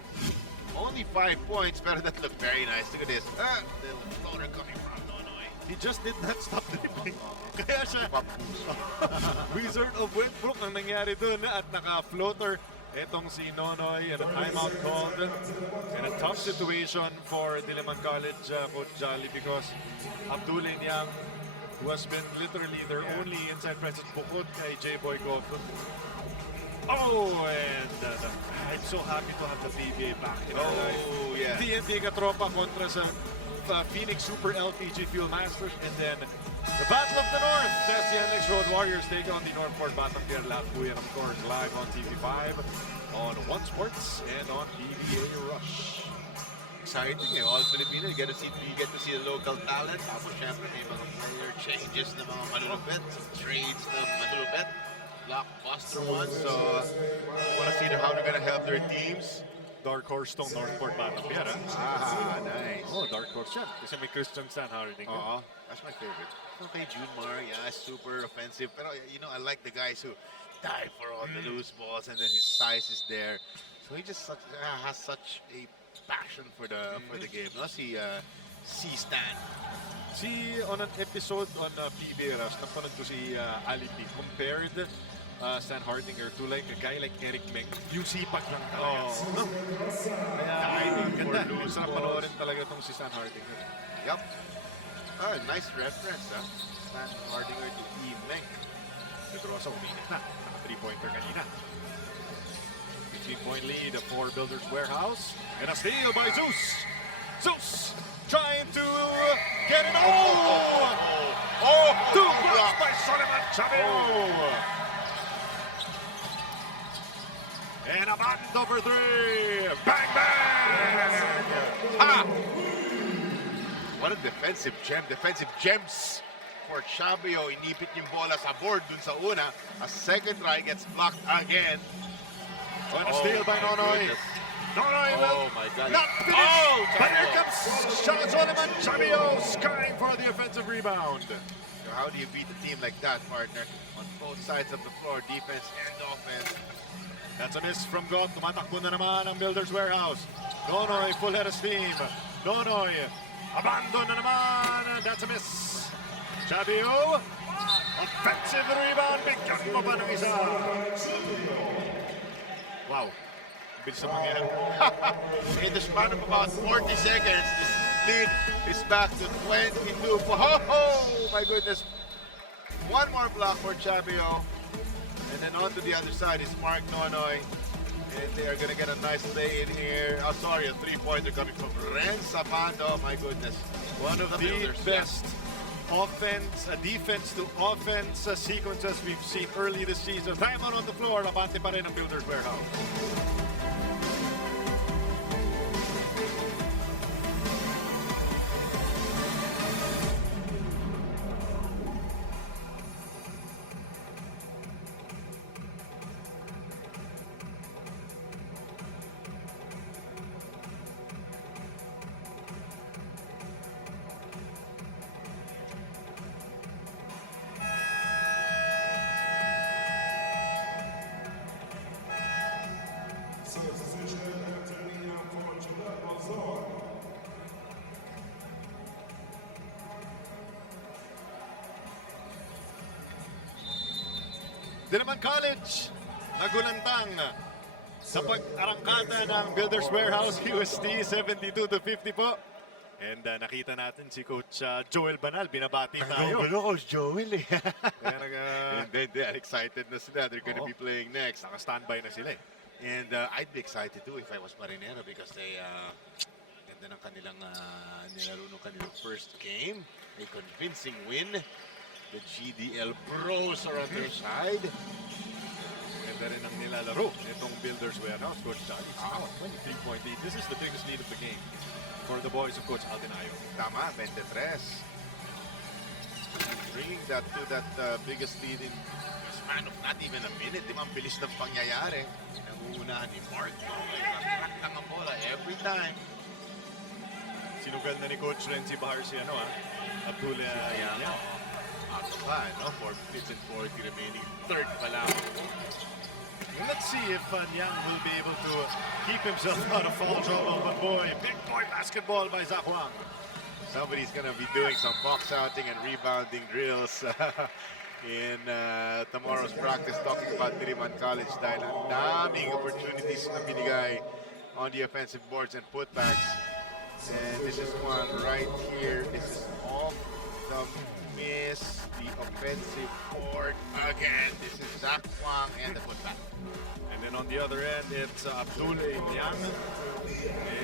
Only 5 points, pero that looked very nice. Look at this. The floater coming from Nonoy. He just did not stop dribbling. Kaya siya, Wizard of Westbrook ang nangyari dun at naka-floater. Etong si Nonoy and a timeout called in a tough situation for Diliman College Coach Jolly because Abdullah Niang, who has been literally their only inside presence bukod kay J-Boy Goto. Oh, and I'm so happy to have the PBA back in our life. Oh, yeah. TNT katropa kontra sa Phoenix Super LPG Field Masters, and then the Battle of the North. The CNX Road Warriors take on the Northport Batangger Latpuyan, of course, live on TV5, on One Sports, and on PBA Rush. Exciting eh. All Filipino. You get to see the local talent. Tapos syempre may mga player changes na mga malulupet. Trades na malulupet. Blockbuster ones. So, want to see how they're going to help their teams. Dark Horse tong Northport Batangger. Nice. Oh, Dark Horse yan. Kasi may Christian Stan Harding. That's my favorite. Okay, Junmar, yeah, super offensive. Pero, I like the guys who dive for all the loose balls and then his size is there. So he just has such a passion for the game. No? Si Stan. On an episode on PBA Rush, napanood ko si Ali P. Compared Stan Hardinger to like a guy like Eric Meng. Yung sipag lang talaga. No? Kaya ganda. Masarap panoorin talaga itong si Stan Hardinger. Yep. Nice reference, huh? Stan Hardinger to E. Meng. Pedrosa uminit na. Naka 3-pointer kanina. 13-point lead for Builders Warehouse. And a steal by Zeus. Zeus trying to get it. Two blocks by Solomon Chaveo. And a band over three. Bang, bang. Ha! What a defensive gems for Chaveo. Inipit yung bola sa board dun sa una. A second try gets blocked again. On a steal by Nonoy. Nonoy will my God. not finish. But here comes Solomon Chaveo scoring for the offensive rebound. So how do you beat a team like that, partner? On both sides of the floor, defense and offense. That's a miss from God. Tumatakbo na naman ang Builders Warehouse. Nonoy full head of steam. Nonoy abandon na naman. That's a miss. Chaveo. Offensive rebound. Bigyan mo pa ng isa. Wow. Bilis na mangyari. In the span of about 40 seconds, this lead is back to 22. Oh my goodness. One more block for Chaveo. And then on to the other side is Mark Nonoy. And they are going to get a nice lay in here. Oh, sorry, a three-pointer coming from Ren Sapando. My goodness. One of the Builders, best defense to offense sequences we've seen early this season. Diamond on the floor. Abante pa rin ang Builders Warehouse. Diliman College nagulantang sa pag-arangkada ng Builders Warehouse UST 72-50 po. And nakita natin si Coach Joel Banal, binabati tayo. Coach Joel eh. Kaya Hindi, excited na sila. They're going to be playing next. naka-standby na sila eh. And I'd be excited too if I was Marinero because they ganda ng kanilang nilaro nung kanilang first game. A convincing win. The GDL Bros are on their side. Ganda rin ang nilalaro itong Builders Warehouse. Coach Charlie, 23-point lead. This is the biggest lead of the game for the boys of Coach Aldinayo. Tama, 23. Bringing that to that biggest lead in a span of not even a minute. Di ba, ang bilis ng pangyayari. Nangungunahan ni Mark. Nakrak lang ang bola every time. Sinugal na ni Coach Renzi Bahar si Abdullah. Pa, no? 4 minutes and 40 remaining. Third pa lang. Let's see if Nyang will be able to keep himself out of foul trouble. But boy, big boy basketball by Zach Wang. Somebody's going to be doing some box outing and rebounding drills in tomorrow's practice, talking about Diliman College dahil ang daming opportunities na binigay on the offensive boards and putbacks. And this is one right here. This is off the miss, the offensive board again. This is Zach Wang and the putback. And then on the other end, it's Abdullah Nyang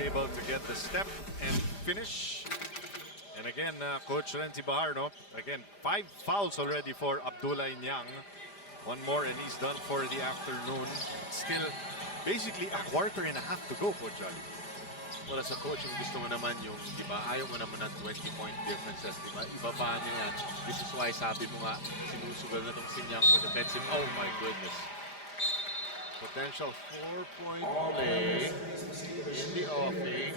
able to get the step and finish. And again, Coach Renzi Bahar, again, 5 fouls already for Abdullah Nyang. One more and he's done for the afternoon. Still, basically a quarter and a half to go, Coach Ali. Well, as a coach, yung gusto mo naman yung, di ba, ayaw mo naman ng 20-point differences, di ba? Ibaba niya yan. This is why sabi mo nga, sinusugal na tong Sinyang for defensive. Oh my goodness. Potential 4-point play in the offing.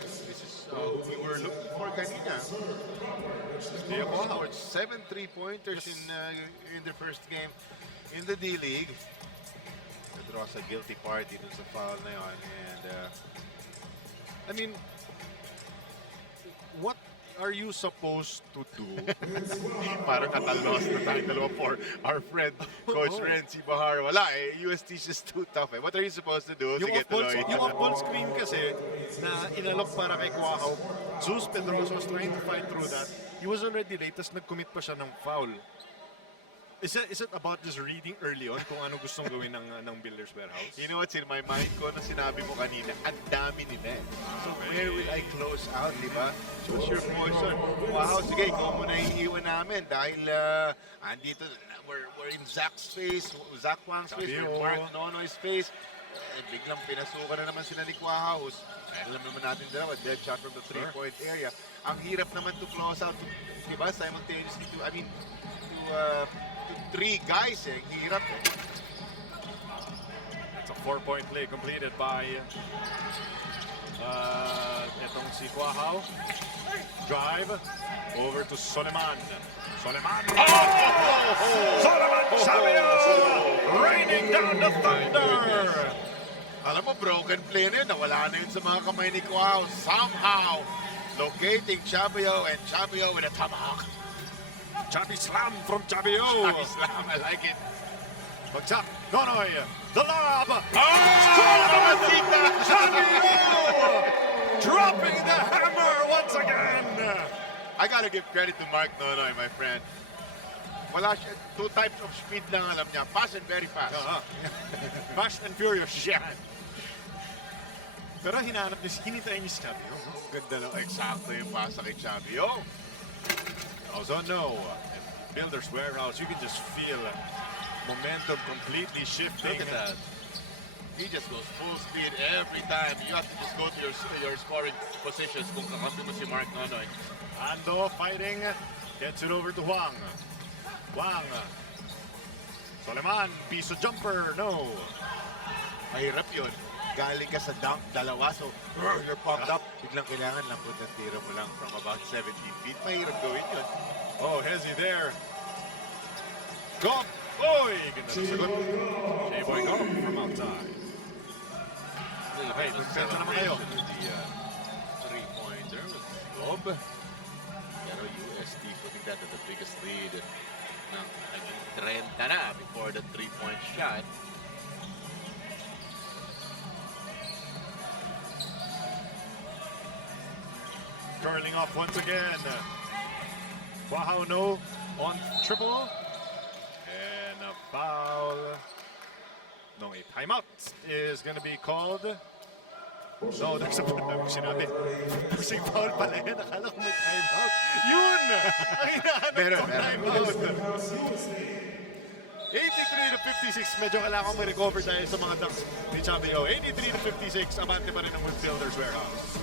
This is who we were looking for kanina. Howard, 7 3-pointers in the first game in the D-League. Draws a guilty party dun sa foul na yun. And I mean, what are you supposed to do? Parang katalnos na tayong dalawa for our friend, Coach Renzi Bahar. Wala eh, UST is just too tough eh. What are you supposed to do? Sige, tuloy. Yung off-ball screen kasi na inalok para kay Kuakaw, Zeus Pedroso was trying to fight through that. He was already late, tapos nag-commit pa siya ng foul. Is it about just reading early on kung ano gustong gawin ng Builders Warehouse? You know what's in my mind ko na sinabi mo kanina, ang dami nila. So where will I close out, di ba? Choose your poison. Wow, sige, ikaw muna iiwan namin dahil andito, we're in Zach Wang's space, we're in Mark Nonoy's space. Biglang pinasukan na naman sila ni Quahaus. Alam naman natin dalawa, dead shot from the three-point area. Ang hirap naman to close out, di ba? Simultaneously to three guys, eh. Hirap, eh. It's a 4-point play completed by etong si Quahao. Drive over to Soleman. Soleman! Soleman Chavio! Raining down the thunder! Alam mo, broken play na yun. Nawala na yun sa mga kamay ni Quahao. Somehow, locating Chavio and Chavio with a tomahawk. Chabi slam from Chavio. Chabi slam, I like it. Bagsak, Nonoy, the lob. Chavio! Dropping the hammer once again. I gotta give credit to Mark Nonoy, my friend. Wala siya, two types of speed lang alam niya. Fast and very fast. Fast and furious. Yeah. Pero hinintay niya si Chavio. Ganda na, eksakto yung pasa kay Chavio. Ozono, Builders Warehouse, you can just feel momentum completely shifting. Look at that. He just goes full speed every time. You have to just go to your scoring positions kung kakampi mo si Mark Nonoy. Ando fighting, gets it over to Huang. Huang. Soleman, piso jumper, no. Mahirap yun. Galing ka sa dunk, dalawa, so you're pumped up. Biglang kailangan lang kung tira mo lang from about 17 feet. Mahirap gawin yun. Oh, Hezi there. Gomp! Oy! Ganda na sagot. J-Boy Gomp from outside. Okay, magkanta naman kayo. Three-pointer with Gob. Pero UST putting that at the biggest lead ng naging 30 na before the three-point shot. Curling off once again. Wow, no. On triple. And a foul. No, a timeout is going to be called. No, there's a sinabi. Kasi foul pala yun. Akala ko may timeout. Yun! Ang hinahanap kong timeout. 83 to 56. Medyo kailangan ko ma-recover dahil sa mga dunks ni Chavio. 83 to 56. Abante pa rin ang Builders Warehouse.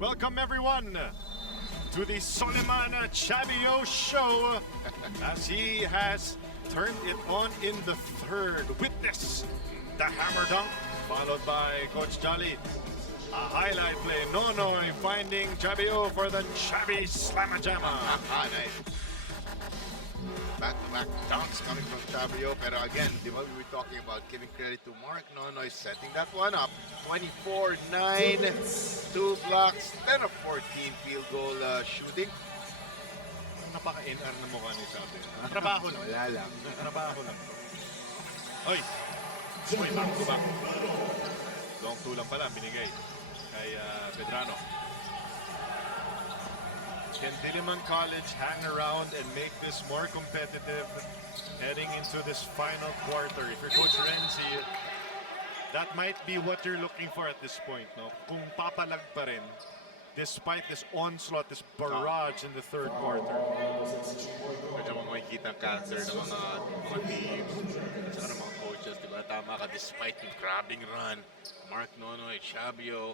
Welcome everyone to the Soleman Chavio show as he has turned it on in the third. Witness the hammer dunk followed by Coach Jolly. A highlight play. Nonoy finding Chavio for the Chavi Slamma-Jamma. Nice. Back-to-back dunks coming from Chavio. Pero again, di ba, we were talking about giving credit to Mark Nonoy setting that one up. 24-9, 2 blocks, 10 of 14 field goal shooting. Napaka-NR na mukha ni Chavio. Trabaho lang. Wala lang. Trabaho lang. Oy! May back-to-back. Long two lang pala binigay kay Pedrano. Can Diliman College hang around and make this more competitive heading into this final quarter? If you're Coach Renzi, that might be what you're looking for at this point, no? Kung papalag pa rin, despite this onslaught, this barrage in the third quarter. Medyo mo makikita ang character ng mga teams, sa mga coaches, di ba? Tama ka, despite yung grabbing run, Mark Nonoy, Chavio,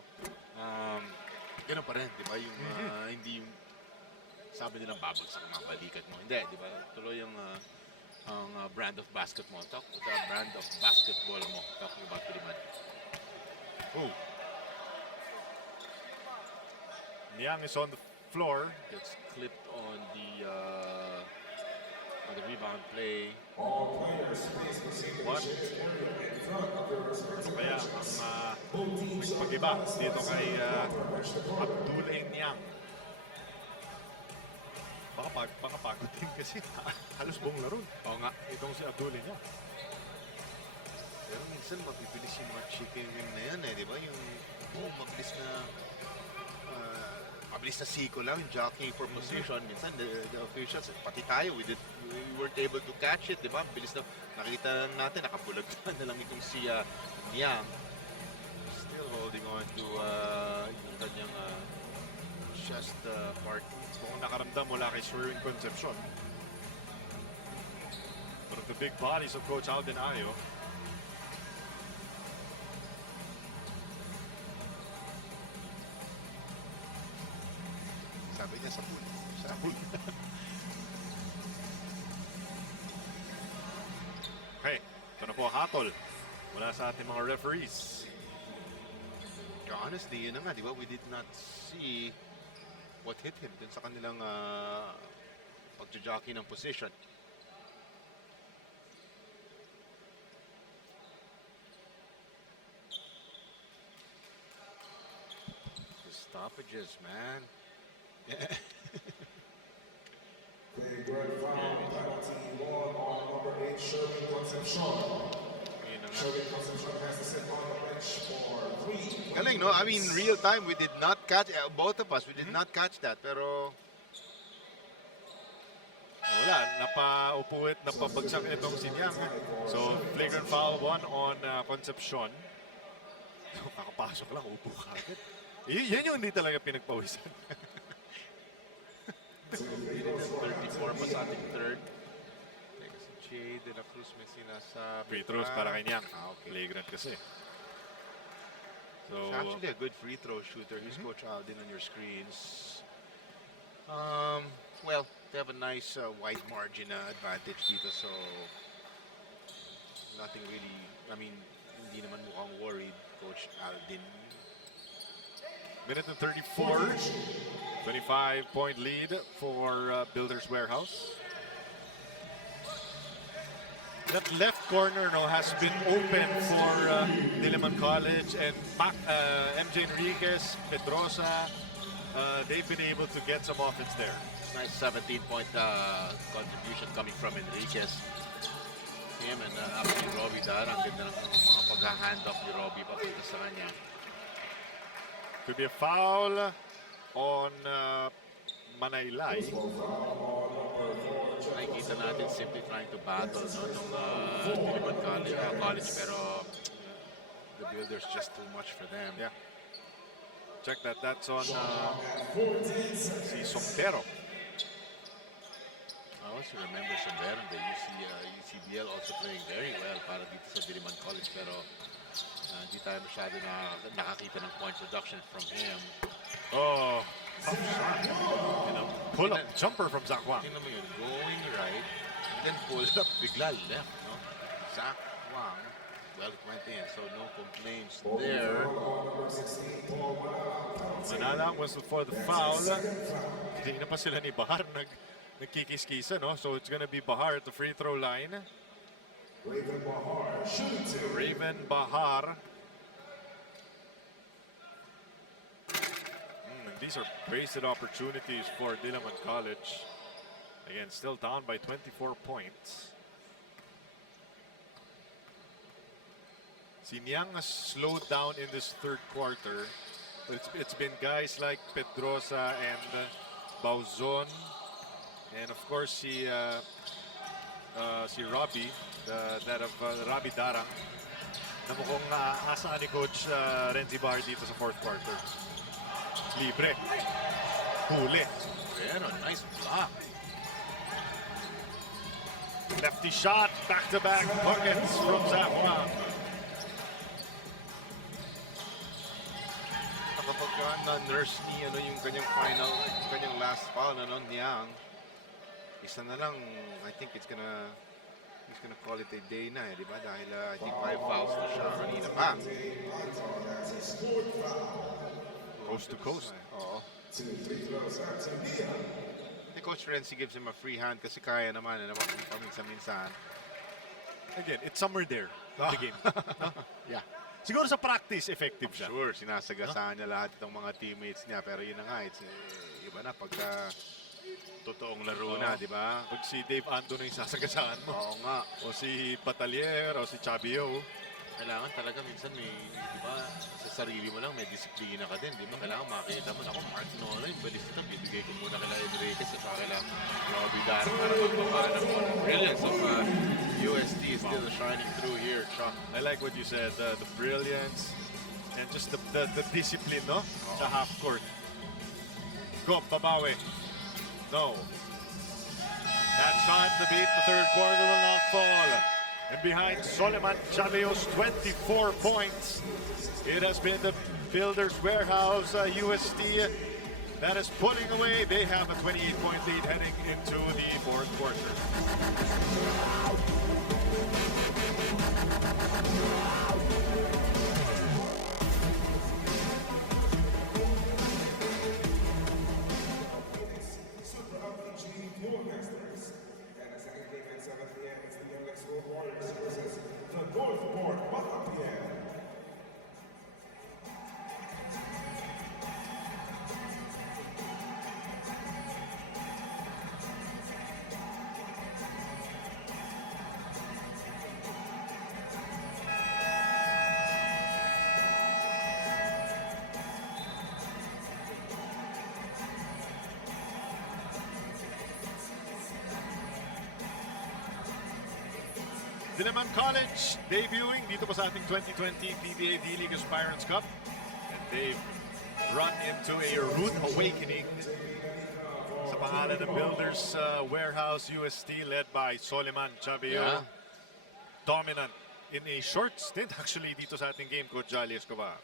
gano'n pa rin, di ba? Yung, hindi yung sabi nilang babagsak ang mga balikat mo. Hindi, di ba? Tuloy ang brand of basketball. Talk with the brand of basketball mo. Talking about Diliman. Oh. Niang is on the floor. Gets clipped on the rebound play. What? Ano kaya ang pag-iba dito kay Abdul Niang? Baka pagod din kasi halos buong laro. Oo nga. Itong si Abdul Niang. Pero minsan mabibilis yung mga chicken wing na yan di ba? Yung mabilis na siko lang, yung jockey for position. Minsan, the officials, pati tayo, we weren't able to catch it, di ba? Bilis na, nakita natin, nakapulag na lang itong si Niang. Still holding on to yung kanyang chest part. Kung nakaramdam mula kay Swerwin Concepcion. One of the big bodies of Coach Alden Ayo. Sabi niya sa pool. Okay, ito na po ang hatol mula sa ating mga referees. Honestly, yun na nga, di ba? We did not see what hit him dun sa kanilang pag-jockey ng position. The stoppages, man. The grand final penalty won on number 8, Sherwin Concepcion. Sherwin Concepcion has to sit on the bench for 3. Galing, no? I mean, real time, we did not catch, both of us, we did not catch that. Pero, Wala, napaupo at napabagsak itong si Niang. So, flagrant foul 1 on Concepcion. So, kakapasok lang, upo ka agad. Yan yung hindi talaga pinagpawisan. 34 pa sa ating third. Kasi Jay De La Cruz Messina sa Free throws para kay Niang. Flagrant kasi. So, it's actually a good free throw shooter. He's Coach Alden on your screens. Well, they have a nice white margin advantage dito, so nothing really, I mean, hindi naman mukhang worried, Coach Alden. minute and 34. 25-point lead for Builders Warehouse. That left corner has been open for Diliman College, and MJ Enriquez, Pedrosa, they've been able to get some offense there. Nice 17-point contribution coming from Enriquez. Him and actually Robbie Dar. Ang ganda ng mga pag-hand off ni Robbie papunta sa kanya. Could be a foul on Manaylay. Nakikita natin simply trying to battle nung Diliman College pero the Builders just too much for them. Yeah. Check that. That's on si Sompero. I also remember Sombero, the UCBL also playing very well para dito sa Diliman College pero hindi tayo masyado nakakita ng point production from him. Oh, tough shot. And a pull-up jumper from Zach Wang. Tingnan mo yun, going right, then pull up, bigla left, no? Zach Wang, well, it went in, so no complaints there. Manala was for the foul. Hindi na pa sila ni Bahar nagkikis-kisa, no? So it's gonna be Bahar at the free throw line. Raven Bahar. These are wasted opportunities for Diliman College. Again, still down by 24 points. Si Niang has slowed down in this third quarter. But it's been guys like Pedrosa and Bauzon. And of course, si Robbie, that of Robbie Darang, na mukhang asa ni Coach Renzi Bar dito sa fourth quarter. Libre. Huli. Pero nice block. Lefty shot, back-to-back buckets from Zach Wang. kapag na-nurse ni yung kanyang yung kanyang last foul Niang. Isa na lang, I think he's gonna call it a day na di ba? Dahil I think 5 fouls na siya kanina pa. Coast to coast. Oo. The Coach Renzi gives him a free hand kasi kaya naman paminsan-minsan. Again, it's somewhere there in the game. No? Yeah. Siguro sa practice, effective siya. Sure, sinasagasaan niya lahat itong mga teammates niya. Pero yun na nga, iba na pagka totoong laro na, di ba? Pag si Dave Ando na yung sasagasaan mo. Oo nga. O si Batalier, o si Chabio. Kailangan talaga minsan di ba, sa sarili mo lang may disiplina ka din, di ba? Kailangan makita mo, ako, Mark Nola, yung balista, bibigay ko muna kila Enriquez at kila Robbie Dar para magpapaan mo. The brilliance of UST is still shining through here, Chuck. I like what you said, the brilliance and just the discipline, no? Sa half court. Go, Babawi. No. That shot to beat the third quarter will not fall. And behind Soliman Chavio's 24 points, it has been the Builders Warehouse UST that is pulling away. They have a 28-point lead heading into the fourth quarter. Diliman College debuting dito pa sa ating 2020 PBA D-League Aspirants Cup. And they've run into a rude awakening sa pangalan ng Builders Warehouse UST led by Soliman Chavio. Yeah. Dominant in a short stint actually dito sa ating game, Coach Jolly Escobar.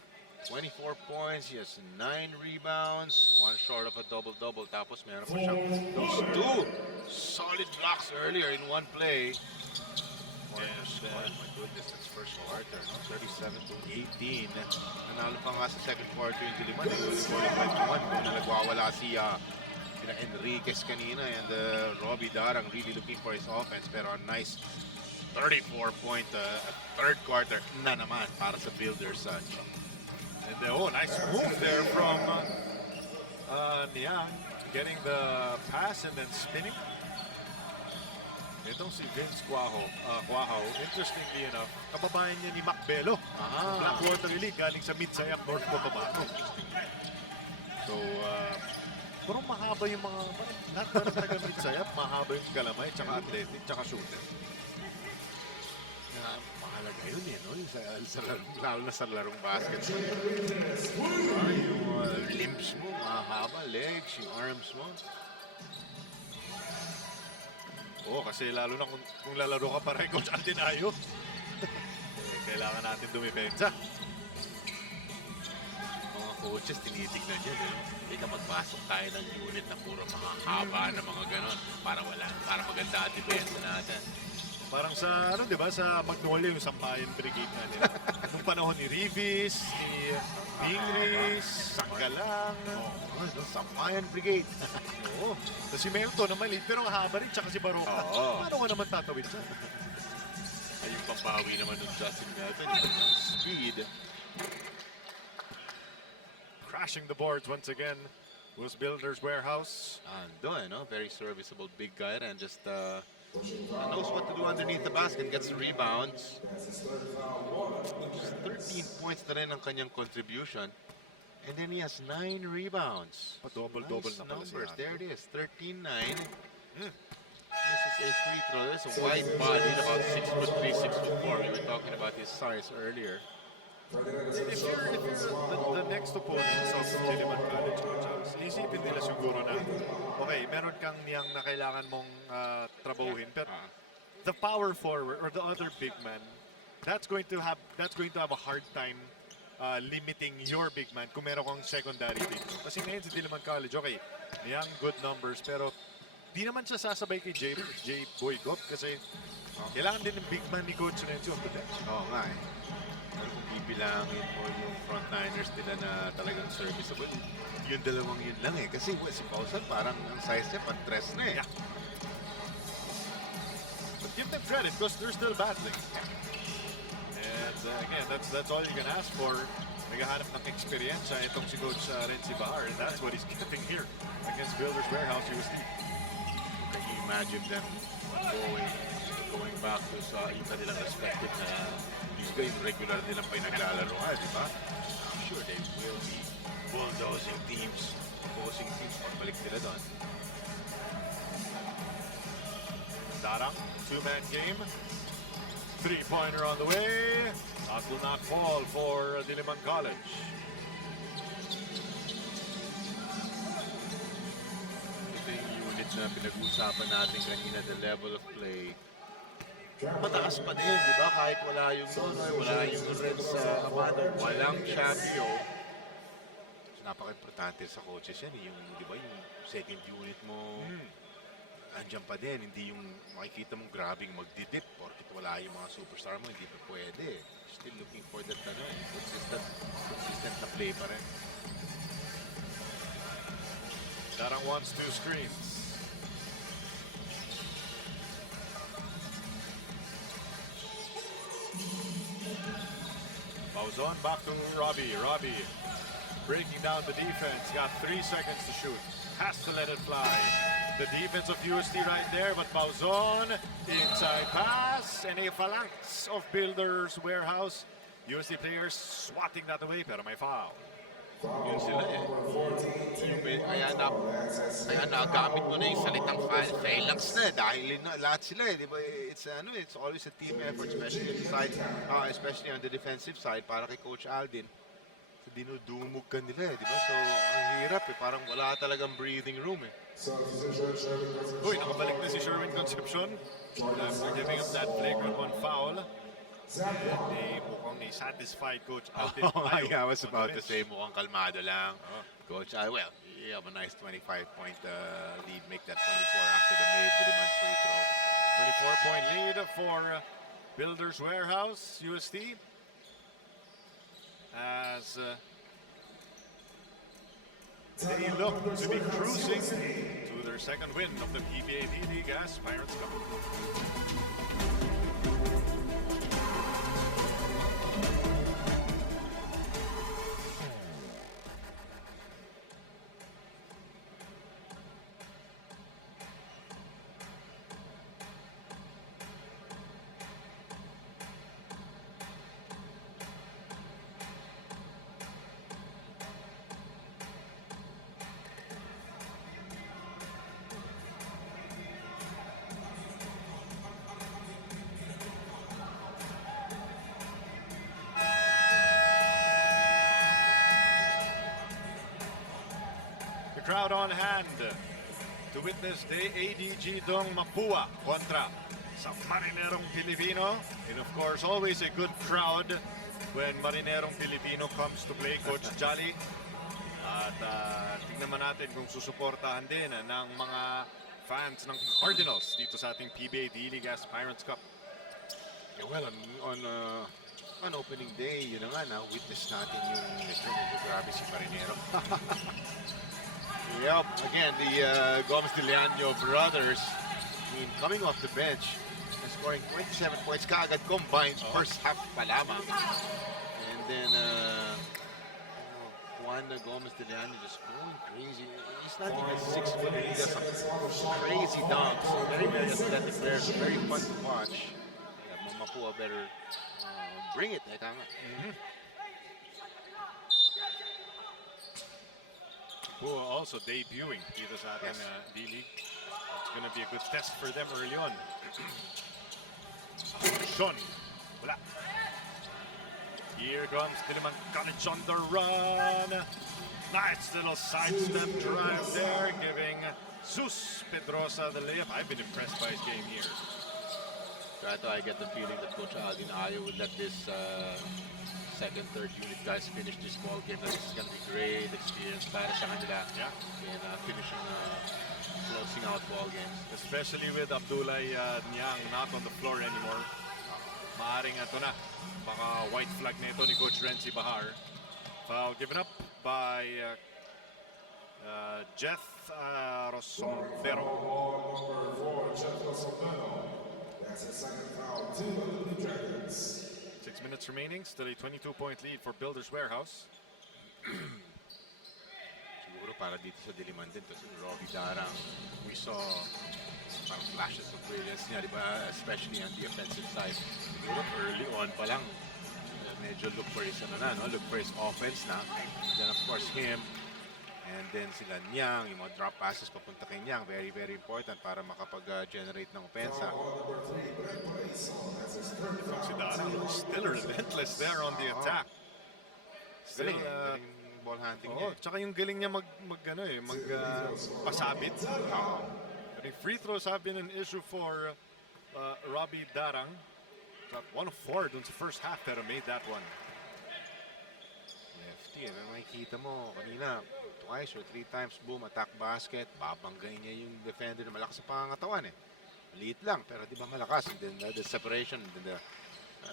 24 points, he has 9 rebounds, one short of a double-double. Tapos meron pa siyang those 2 solid blocks earlier in one play. My goodness, that's first quarter, no? 37-18. Nanalo pa nga sa second quarter yung Diliman. Qualified to 1. Kung nagwawala si Enriquez kanina and Robbie Darang really looking for his offense. Pero a nice 34-point third quarter na naman para sa Builders. And nice move there from Niang, getting the pass and then spinning. Itong si Vince Quaho, interestingly enough, kababayan niya ni Macbelo. Blackwater Elite, galing sa Mid-Sayak, North Cotabato. So, parang mahaba yung mga, lahat na ng taga Mid-Sayak, mahaba yung galamay, tsaka athletic, tsaka shooter. Mahalaga yun no? Lalo na sa larong basket. Yung limbs mo, mahaba, legs, yung arms mo. Kasi lalo na kung lalaro ka para kay Coach Aldinayo. Kailangan natin dumipensa. Mga coaches, tinitignan yan. Hindi ka magpasok tayo ng unit na puro mahahaba na mga ganon. Para maganda ang depensa natin. Parang sa, di ba, sa Magnolia, yung Sampayan Brigade na nila. Nung panahon ni Rivis, ni Ingris, Sanggalang. Sampayan Brigade. Oo. Si Melton na maliit, pero ang haba rin, tsaka si Baroka. Paano nga naman tatawid siya? Ay, yung pambawi naman ng Justin Melton, yung speed. Crashing the boards once again was Builders Warehouse. Very serviceable big guy and just knows what to do underneath the basket, gets the rebounds. Just 13 points na rin ang kanyang contribution. And then he has 9 rebounds. Double-double nice na pala numbers. siya. There it is, 13-9. This is a free throw. There's a wide body, about 6'3", 6'4". We were talking about his size earlier. If you're the next opponent of Diliman College, isipin nila siguro na, okay, meron kang niyang na kailangan mong trabahuhin, pero the power forward or the other big man, that's going to have a hard time limiting your big man kung meron kang secondary big man. Kasi ngayon si Diliman College, okay, may good numbers, pero di naman siya sasabay kay J. Boycott kasi kailangan din ng big man ni Coach Renzo on the bench. Oo nga eh. Pero kung bibilangin mo yung frontliners nila na talagang serviceable, yung dalawang yun lang eh. Kasi si Pausan parang ang size niya pang-tres na eh. Yeah. But give them credit because they're still battling. And again, that's all you can ask for. Naghahanap ng experience itong si Coach Renzi Bahar, and that's what he's getting here against Builders Warehouse UST. Can you imagine them going back to sa yung kanilang respective na yung regular nilang pinaglalaroan, di ba? I'm sure they will be bulldozing teams, opposing teams, pagbalik nila doon. Darang, two-man game. Three-pointer on the way. That will not fall for Diliman College. Ito yung unit na pinag-uusapan natin kanina, the level of play. Mataas pa din, di ba? Kahit wala yung Donoy, wala yung red sa Amado, walang champion. So, napaka-importante sa coaches yan, yung, di ba, yung second unit mo, andyan pa din, hindi yung makikita mong grabing magdidip porkit wala yung mga superstar mo, hindi pa pwede. Still looking for that consistent na play pa rin. Darang wants two screens. Bauzon back to Robbie. Robbie breaking down the defense. Got 3 seconds to shoot. Has to let it fly. The defense of UST right there, but Bauzon inside pass and a phalanx of Builders Warehouse. UST players swatting that away, pero may foul. Yun sila eh. Kaya nagamit mo na yung salitang phalanx na eh. Dahil lahat sila eh. Di ba? It's always a team effort, especially on the side, especially on the defensive side, para kay Coach Aldin. So, dinudumog ka nila eh. Di ba? So, ang hirap eh. Parang wala talagang breathing room eh. Uy, nakabalik na si Sherwin Concepcion. After giving up that flagrant one foul. Mukhang may satisfied Coach Aldin. I was about to say, mukhang kalmado lang. Coach, well, you have a nice 25-point lead. Make that 24 after the made Diliman free throw. 24-point lead for Builders Warehouse UST. As they look to be cruising to their second win of the PBA D-League Aspirants Cup. Crowd on hand to witness the ADG Dong Mapua kontra sa Marinerong Pilipino. And of course, always a good crowd when Marinerong Pilipino comes to play, Coach Jolly. At tignan man natin kung susuportahan din ng mga fans ng Cardinals dito sa ating PBA D-League Aspirants Cup. Yeah, well, on opening day, yun na nga, witness natin yung grabe si Marinero. Yep, again, the Gomez de Leano brothers, coming off the bench and scoring 27 points kaagad combined first half pa lamang. And then Juan Gomez de Leano just going crazy. He's not even 6 foot, he does some crazy dunks. Very, very athletic players, very fun to watch. Yeah, Mapua better bring it. Also debuting dito sa ating D-League. It's gonna be a good test for them early on. Sean, wala. Here comes Diliman College on the run. Nice little sidestep drive there, giving Zeus Pedrosa the layup. I've been impressed by his game here. Right, I get the feeling that Coach Aldin Ayo would let this second, third unit guys finish this ball game. This is going to be great experience para sa kanila in finishing, closing out ball games. Especially with Abdullah Niang not on the floor anymore. Maaring ito na. Baka white flag na ito ni Coach Renzi Bahar. Foul given up by Jeff Rosombero. That's the second foul to the Blue Dragons. 6 minutes remaining, still a 22-point lead for Builders Warehouse. Siguro para dito sa Diliman din kasi Robbie Darang, we saw parang flashes of brilliance niya, di ba? Especially on the offensive side. Siguro early on pa lang, medyo look for his offense na. Then of course him, and then sila Niang, yung mga drop passes papunta kay Niang, very very important para makapag-generate ng opensa. Si Darang still relentless there on the attack. Still, Galing ball hunting niya. tsaka yung galing niya pasabit. I think free throws have been an issue for Robbie Darang. Got 1 of 4 dun sa first half pero made that one. Lefty, makikita mo kanina, twice or 3 times, boom, attack basket, babanggain niya yung defender na malakas sa pangangatawan eh. Maliit lang, pero di ba malakas? And then the separation, and then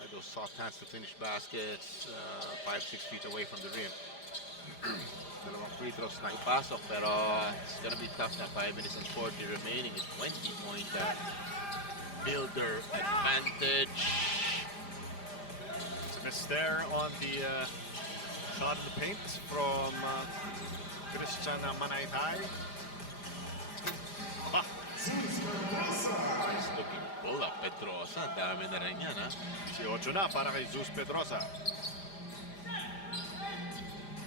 those soft hands to finish baskets, 5-6 feet away from the rim. Dalawang free throws na ipasok, pero it's gonna be tough na 5 minutes and 40 remaining. It's 20-point Builder advantage. It's a miss there on the shot of the paint from Christian Manaytay. Nice looking pull up, Pedrosa. Ang dami na rin yan, ha? Si 8 na para kay Zeus Pedrosa.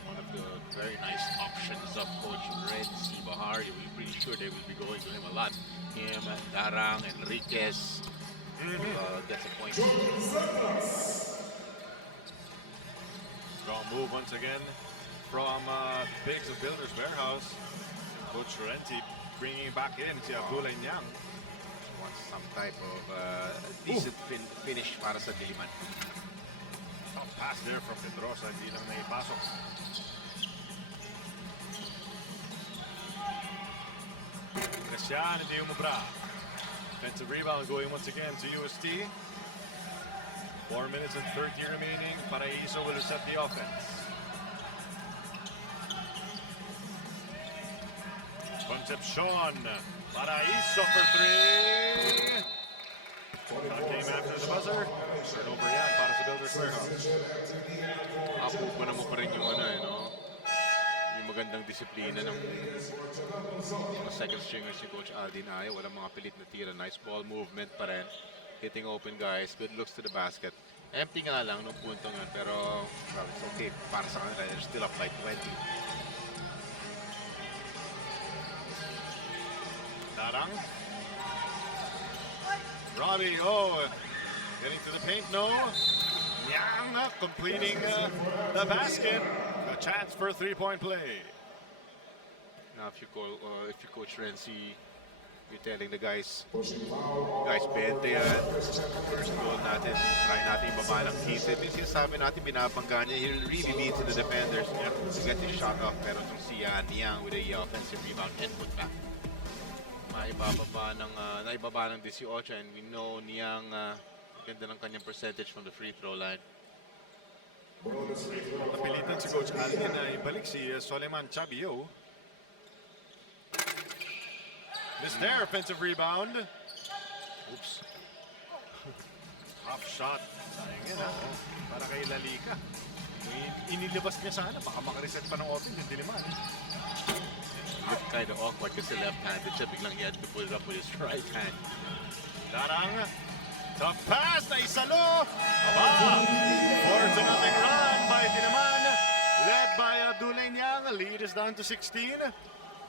One of the very nice options of Coach Renzi Bahar. We're pretty sure they will be going to him a lot. Him, Darang, Enriquez. Gets a point. Strong move once again from Bigs of Builders Warehouse. Coach Renzi bringing back in si Abdullah Niang. Wants some type of decent finish para sa Diliman. Top pass there from Pedrosa, hindi lang naipasok. Christian, hindi umubra. Defensive rebound going once again to UST. 4 minutes and 30 remaining. Paraiso will set the offense. Concepcion. Paraiso for 3. Shot came after the buzzer. Turnover yan para sa Builders Warehouse. Mapupunan mo pa rin yung yung magandang disiplina ng mga second stringers si Coach Aldin Ayo. Walang mga pilit na tira. Nice ball movement pa rin. Hitting open guys. Good looks to the basket. Empty nga lang nung punto nga. Pero it's okay. Para sa kanila, they're still up by 20. Darang. Robbie, getting to the paint, no. Niang completing the basket. A chance for a 3-point play. Now, if you Coach Renzi, you're telling the guys, bente yan. First goal natin, try natin ibaba ng heat. Ito yung sinasabi natin, binabangga niya. He'll really lead to the defenders to get his shot off. Pero itong si Niang with a offensive rebound and put back. Naibaba ng 18 and we know Niang ganda ng kanyang percentage from the free throw line. Napilitan si Coach Aldin na ibalik si Soleman Chabio. This there, offensive rebound. Oops. Half shot. Sayang yan, para kay Lalika. Inilabas niya sana, baka makareset pa ng offense yung Diliman. Looked kind of awkward kasi left-handed siya. Biglang he had to put it up with his right hand. Darang. Tough pass na isalo. 4-0 run by Diliman. Led by Abdullah Niang. Lead is down to 16.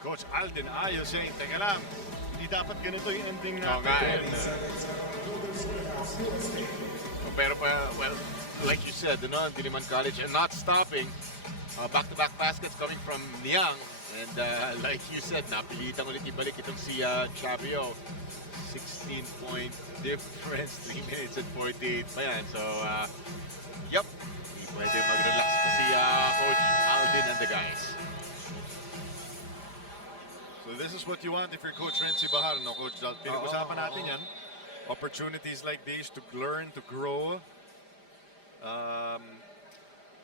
Coach Aldin Ayo saying, teka lang, hindi dapat ganito yung ending natin. Pero, well, like you said, Diliman College, and not stopping. Back-to-back baskets coming from Niang. And like you said, napilitan ulit ibalik itong si Chavio. 16-point difference, 3 minutes and 48 pa yan. So, yup, hindi pwede mag-relax pa si Coach Alvin and the guys. So this is what you want if you're Coach Renzi Bahar, no, Coach Dal. Pinag-usapan natin yan. Opportunities like these to learn, to grow.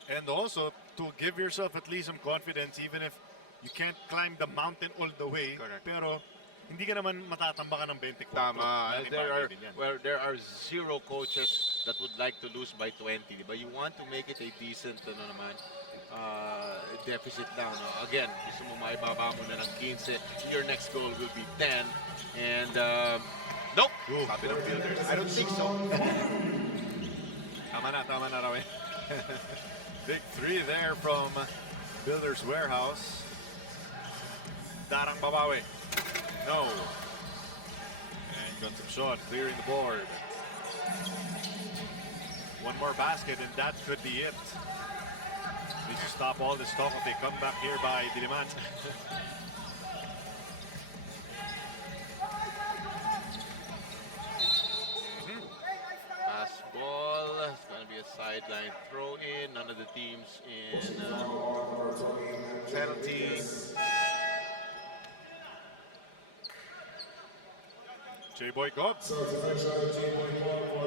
And also to give yourself at least some confidence even if you can't climb the mountain all the way. Correct. Pero hindi ka naman matatambakan ng 24. Tama. There are zero coaches that would like to lose by 20. But you want to make it a decent deficit down. Again, gusto mo maibaba mo na ng 15. Your next goal will be 10. And nope. Sabi ng Builders, I don't think so. Tama na raw eh. Big three there from Builders Warehouse. Darang babawi. No. And Concepcion clearing the board. One more basket and that could be it. Needs to stop all this talk of a comeback here by Diliman. Pass ball. It's going to be a sideline throw in. None of the teams in penalty. J-Boy go.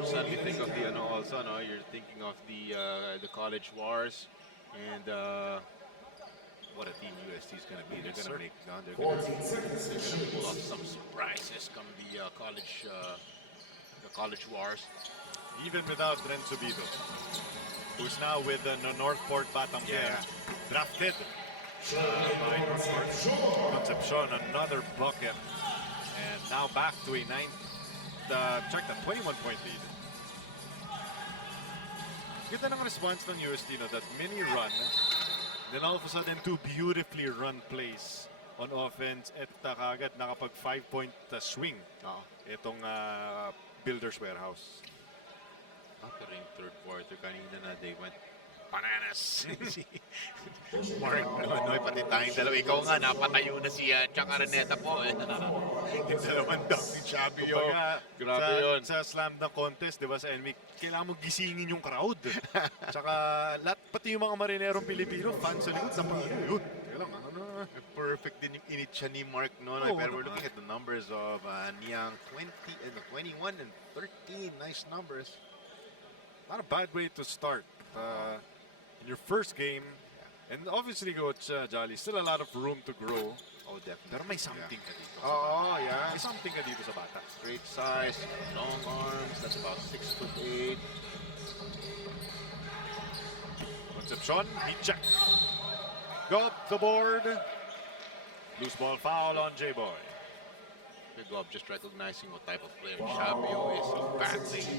Suddenly think of the also, no? You're thinking of the college wars and what a team UST is going to be. They're going to make, they're going to pull off some surprises come the college wars. Even without Renzo Bido, who's now with the Northport Batang drafted by Northport. Concepcion, another bucket. And now back to a 21-point lead. Ganda ng response ng UST, no, that mini run, then all of a sudden two beautifully run plays on offense at kagad nakapag 5-point swing itong Builders Warehouse. After yung third quarter, kanina na they went bananas. Mark Noy, pati tayong dalawa. Ikaw nga, napatayo na si Chacaraneta po. Yung dalawang dunk ni Chavio. Grabe yun. Sa slam dunk contest, di ba, sa NMIC, kailangan mo gisingin yung crowd. Tsaka, pati yung mga marinerong Pilipino, fans sa likod, yun. Perfect din yung init siya ni Mark Noy. Pero we're looking at the numbers of Niang 21 and 13. Nice numbers. Not a bad way to start. In your first game, and obviously, Coach Jolly, still a lot of room to grow. Oh, definitely. Pero may something ka dito. Yeah. May something ka dito sa bata. Great size, long arms. That's about 6'8". Concepcion, heat check. Got the board. Loose ball foul on J-Boy. Good job just recognizing what type of player Chavio is. Battling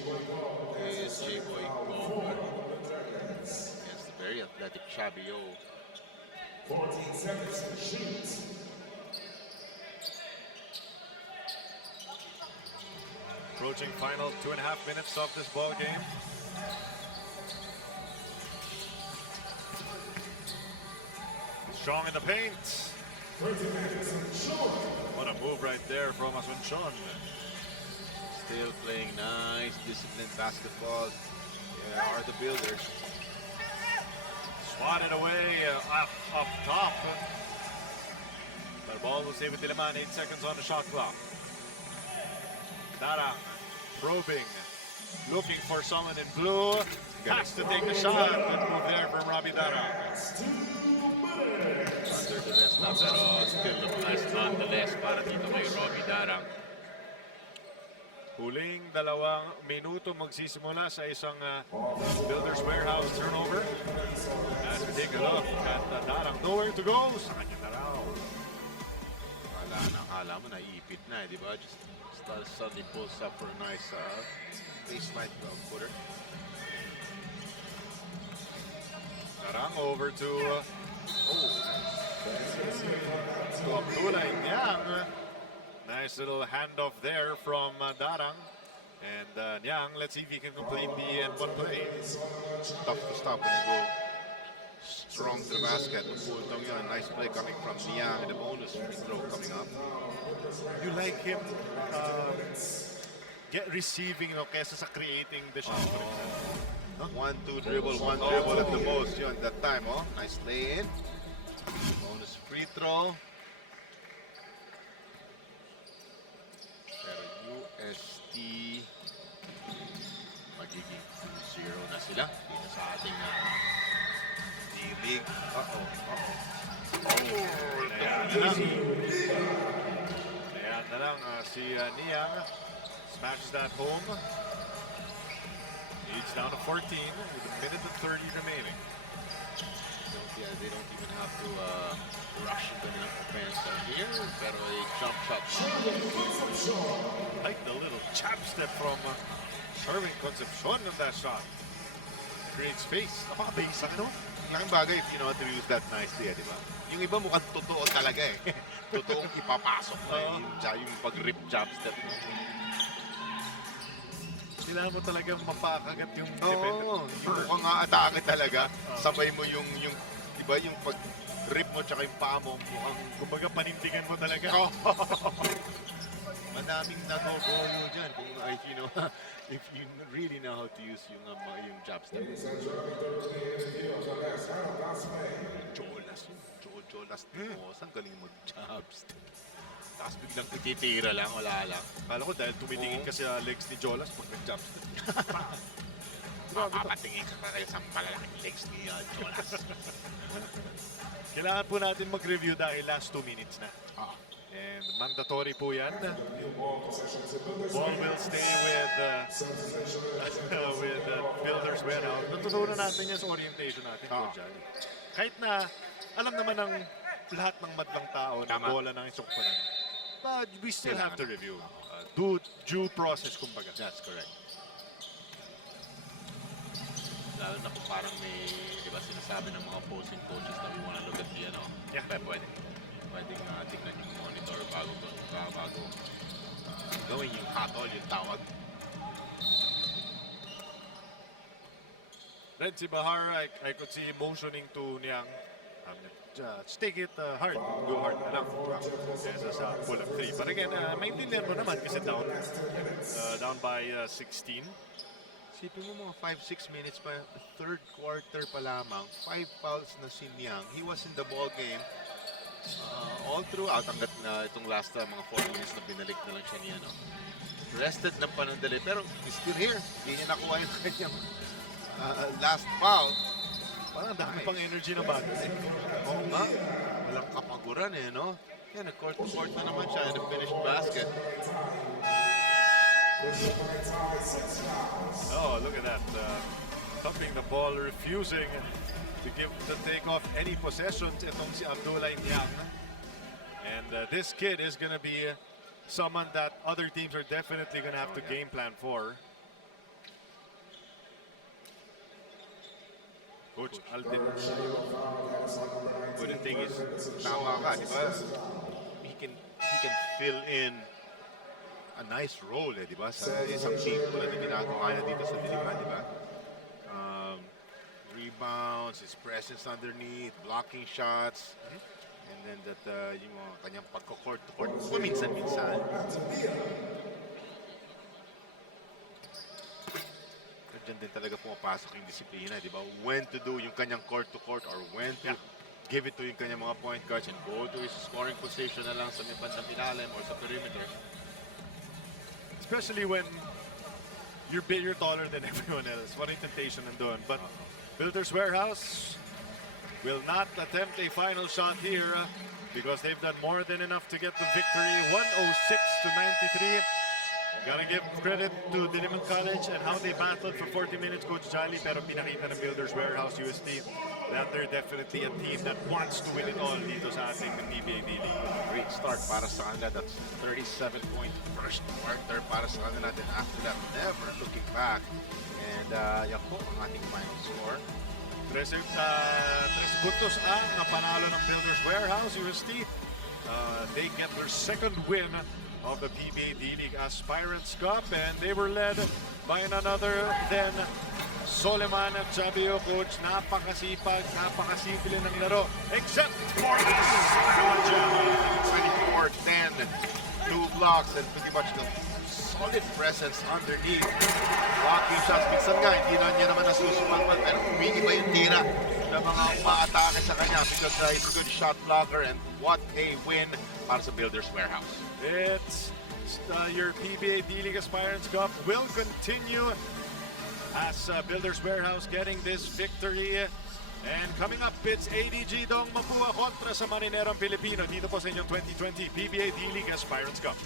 is J-Boy Gold. Against the very athletic Chavio. 14 seconds to shoot. Approaching final 2.5 minutes of this ball game. Strong in the paint. What a move right there from Asuncion. Still playing nice, disciplined basketball. Yeah, are the Builders. Swatted away up top. The ball will stay with Diliman. 8 seconds on the shot clock. Darang probing, looking for someone in blue. Has to take a shot. Good move there from Robbie Darang. Under the rest na, pero still look nice nonetheless para dito kay Robbie Darang. Huling 2 minuto magsisimula sa isang Builders Warehouse turnover. As we take a look at Darang, nowhere to go. Sa kanya na raw. Wala na, akala mo naiipit na, di ba? Just suddenly pulls up for a nice baseline footer. Darang over to Abdullah Niang. Nice little handoff there from Darang. And Niang, let's see if he can complete the end one play. Tough to stop when you go strong to the basket. Puntong yun. Nice play coming from Niang and the bonus free throw coming up. You like him receiving, kesa sa creating the shot. Oh. 1-2 dribble, 1 dribble at the most yun that time. Oh, nice lay in. Bonus free throw. Pero UST magiging 2-0 na sila dito sa ating D-League. Ayan na lang si Niang smashes that home. Leads down to 14 with a minute and 30 remaining. They don't even have to rush the offense here. Pero a jump shot. Like the little chap step from Sherwin Concepcion of that shot. Creates space. Napaka-basic, no? Laking bagay if you know how to use that nicely, di ba? Yung iba mukhang totoo talaga eh. Totoong ipapasok na yung pag-rip jump step. Kailangan mo talagang mapakagat yung Oo, yung mukhang atake talaga. Sabay mo yung diba, yung pag-rip mo tsaka yung paa mo, mukhang kumbaga panindigan mo talaga. madaming nagogolo dyan kung if you really know how to use yung jab step. Jolas Timosan, galing mag-jab step. Tapos biglang ititira lang, wala lang. Kala ko dahil tumitingin ka sa legs ni Jolas pag nag-jump step. Mapapatingin ka pa kayo sa malalaking legs ni Jolas. Kailangan po natin mag-review dahil last 2 minutes na. And mandatory po yan. Ball will stay with Builders Warehouse. Natutunan natin yan sa orientation natin. Kahit na alam naman ng lahat ng madlang tao na bola ng isukpulan. But we still have to review. Due process, kumbaga. That's correct. Lalo na kung parang may, di ba, sinasabi ng mga opposing coaches na we wanna look at the, Yeah. pwedeng tignan yung monitor bago gawin yung hatol, yung tawag. Then si Bahar, I could see motioning to Niang. Just take it hard. Go hard na lang. Kesa sa pull-up 3. But again, maintindihan mo naman kasi down by 16. Sipin mo mga 5-6 minutes pa, third quarter pa lamang, 5 fouls na si Niang. He was in the ball game all throughout hanggat na itong last mga 4 minutes na binalik na lang siya niya. Rested ng panandali pero he's still here. Hindi niya nakuha yung kanyang last foul. Parang dami pang energy na bago. Oo nga. Walang kapaguran no? Yan, court-to-court na naman siya in the finished basket. Oh, look at that. Thumping the ball, refusing to take off any possessions itong si Abdullah Niang. And this kid is going to be someone that other teams are definitely going to have to game plan for. Coach Alden. But the thing is, tama ka, di ba? He can fill in a nice role, di ba? Sa isang team, tulad na ginagawa niya dito sa Diliman, di ba? Rebounds, his presence underneath, blocking shots, and then that yung kanyang pagko-court to court, paminsan-minsan. Diyan din talaga pumapasok yung disiplina, di ba? When to do yung kanyang court-to-court or when to give it to yung kanyang mga point guards and go to his scoring position na lang sa may bandang ilalim or sa perimeter. Especially when you're taller than everyone else. What a temptation nandun. But Builders Warehouse will not attempt a final shot here because they've done more than enough to get the victory. 106-93. Gotta give credit to Diliman College and how they battled for 40 minutes, Coach Jolly, pero pinakita ng Builders Warehouse UST that they're definitely a team that wants to win it all dito sa ating PBA D-League. Great start para sa kanila. That's 37-point first quarter para sa kanila. Then after that, never looking back. And yan po ang ating final score. 13 puntos ang panalo ng Builders Warehouse UST. They get their second win of the PBA D-League Aspirants Cup, and they were led by none other than Soleman at Chavio, coach, napakasipag, napakasimple ng laro. Except for this. 24-10, 2 blocks, and pretty much the solid presence underneath. Walking shots, minsan nga, hindi na niya naman nasusumalpan, pero umiiba yung tira ng mga umaatake sa kanya because he's a good shot blocker, and what a win para sa Builders Warehouse. It's your PBA D-League Aspirants Cup will continue as Builders Warehouse getting this victory. And coming up, it's ADG Dong Mapua kontra sa Marinerong Pilipino dito po sa inyong 2020 PBA D-League Aspirants Cup.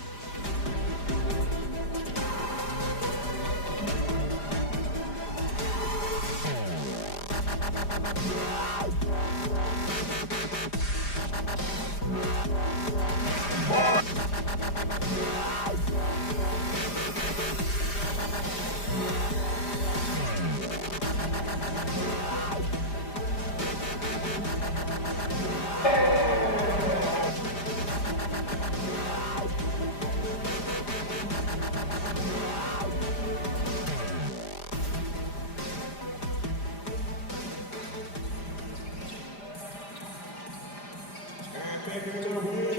Thank you to the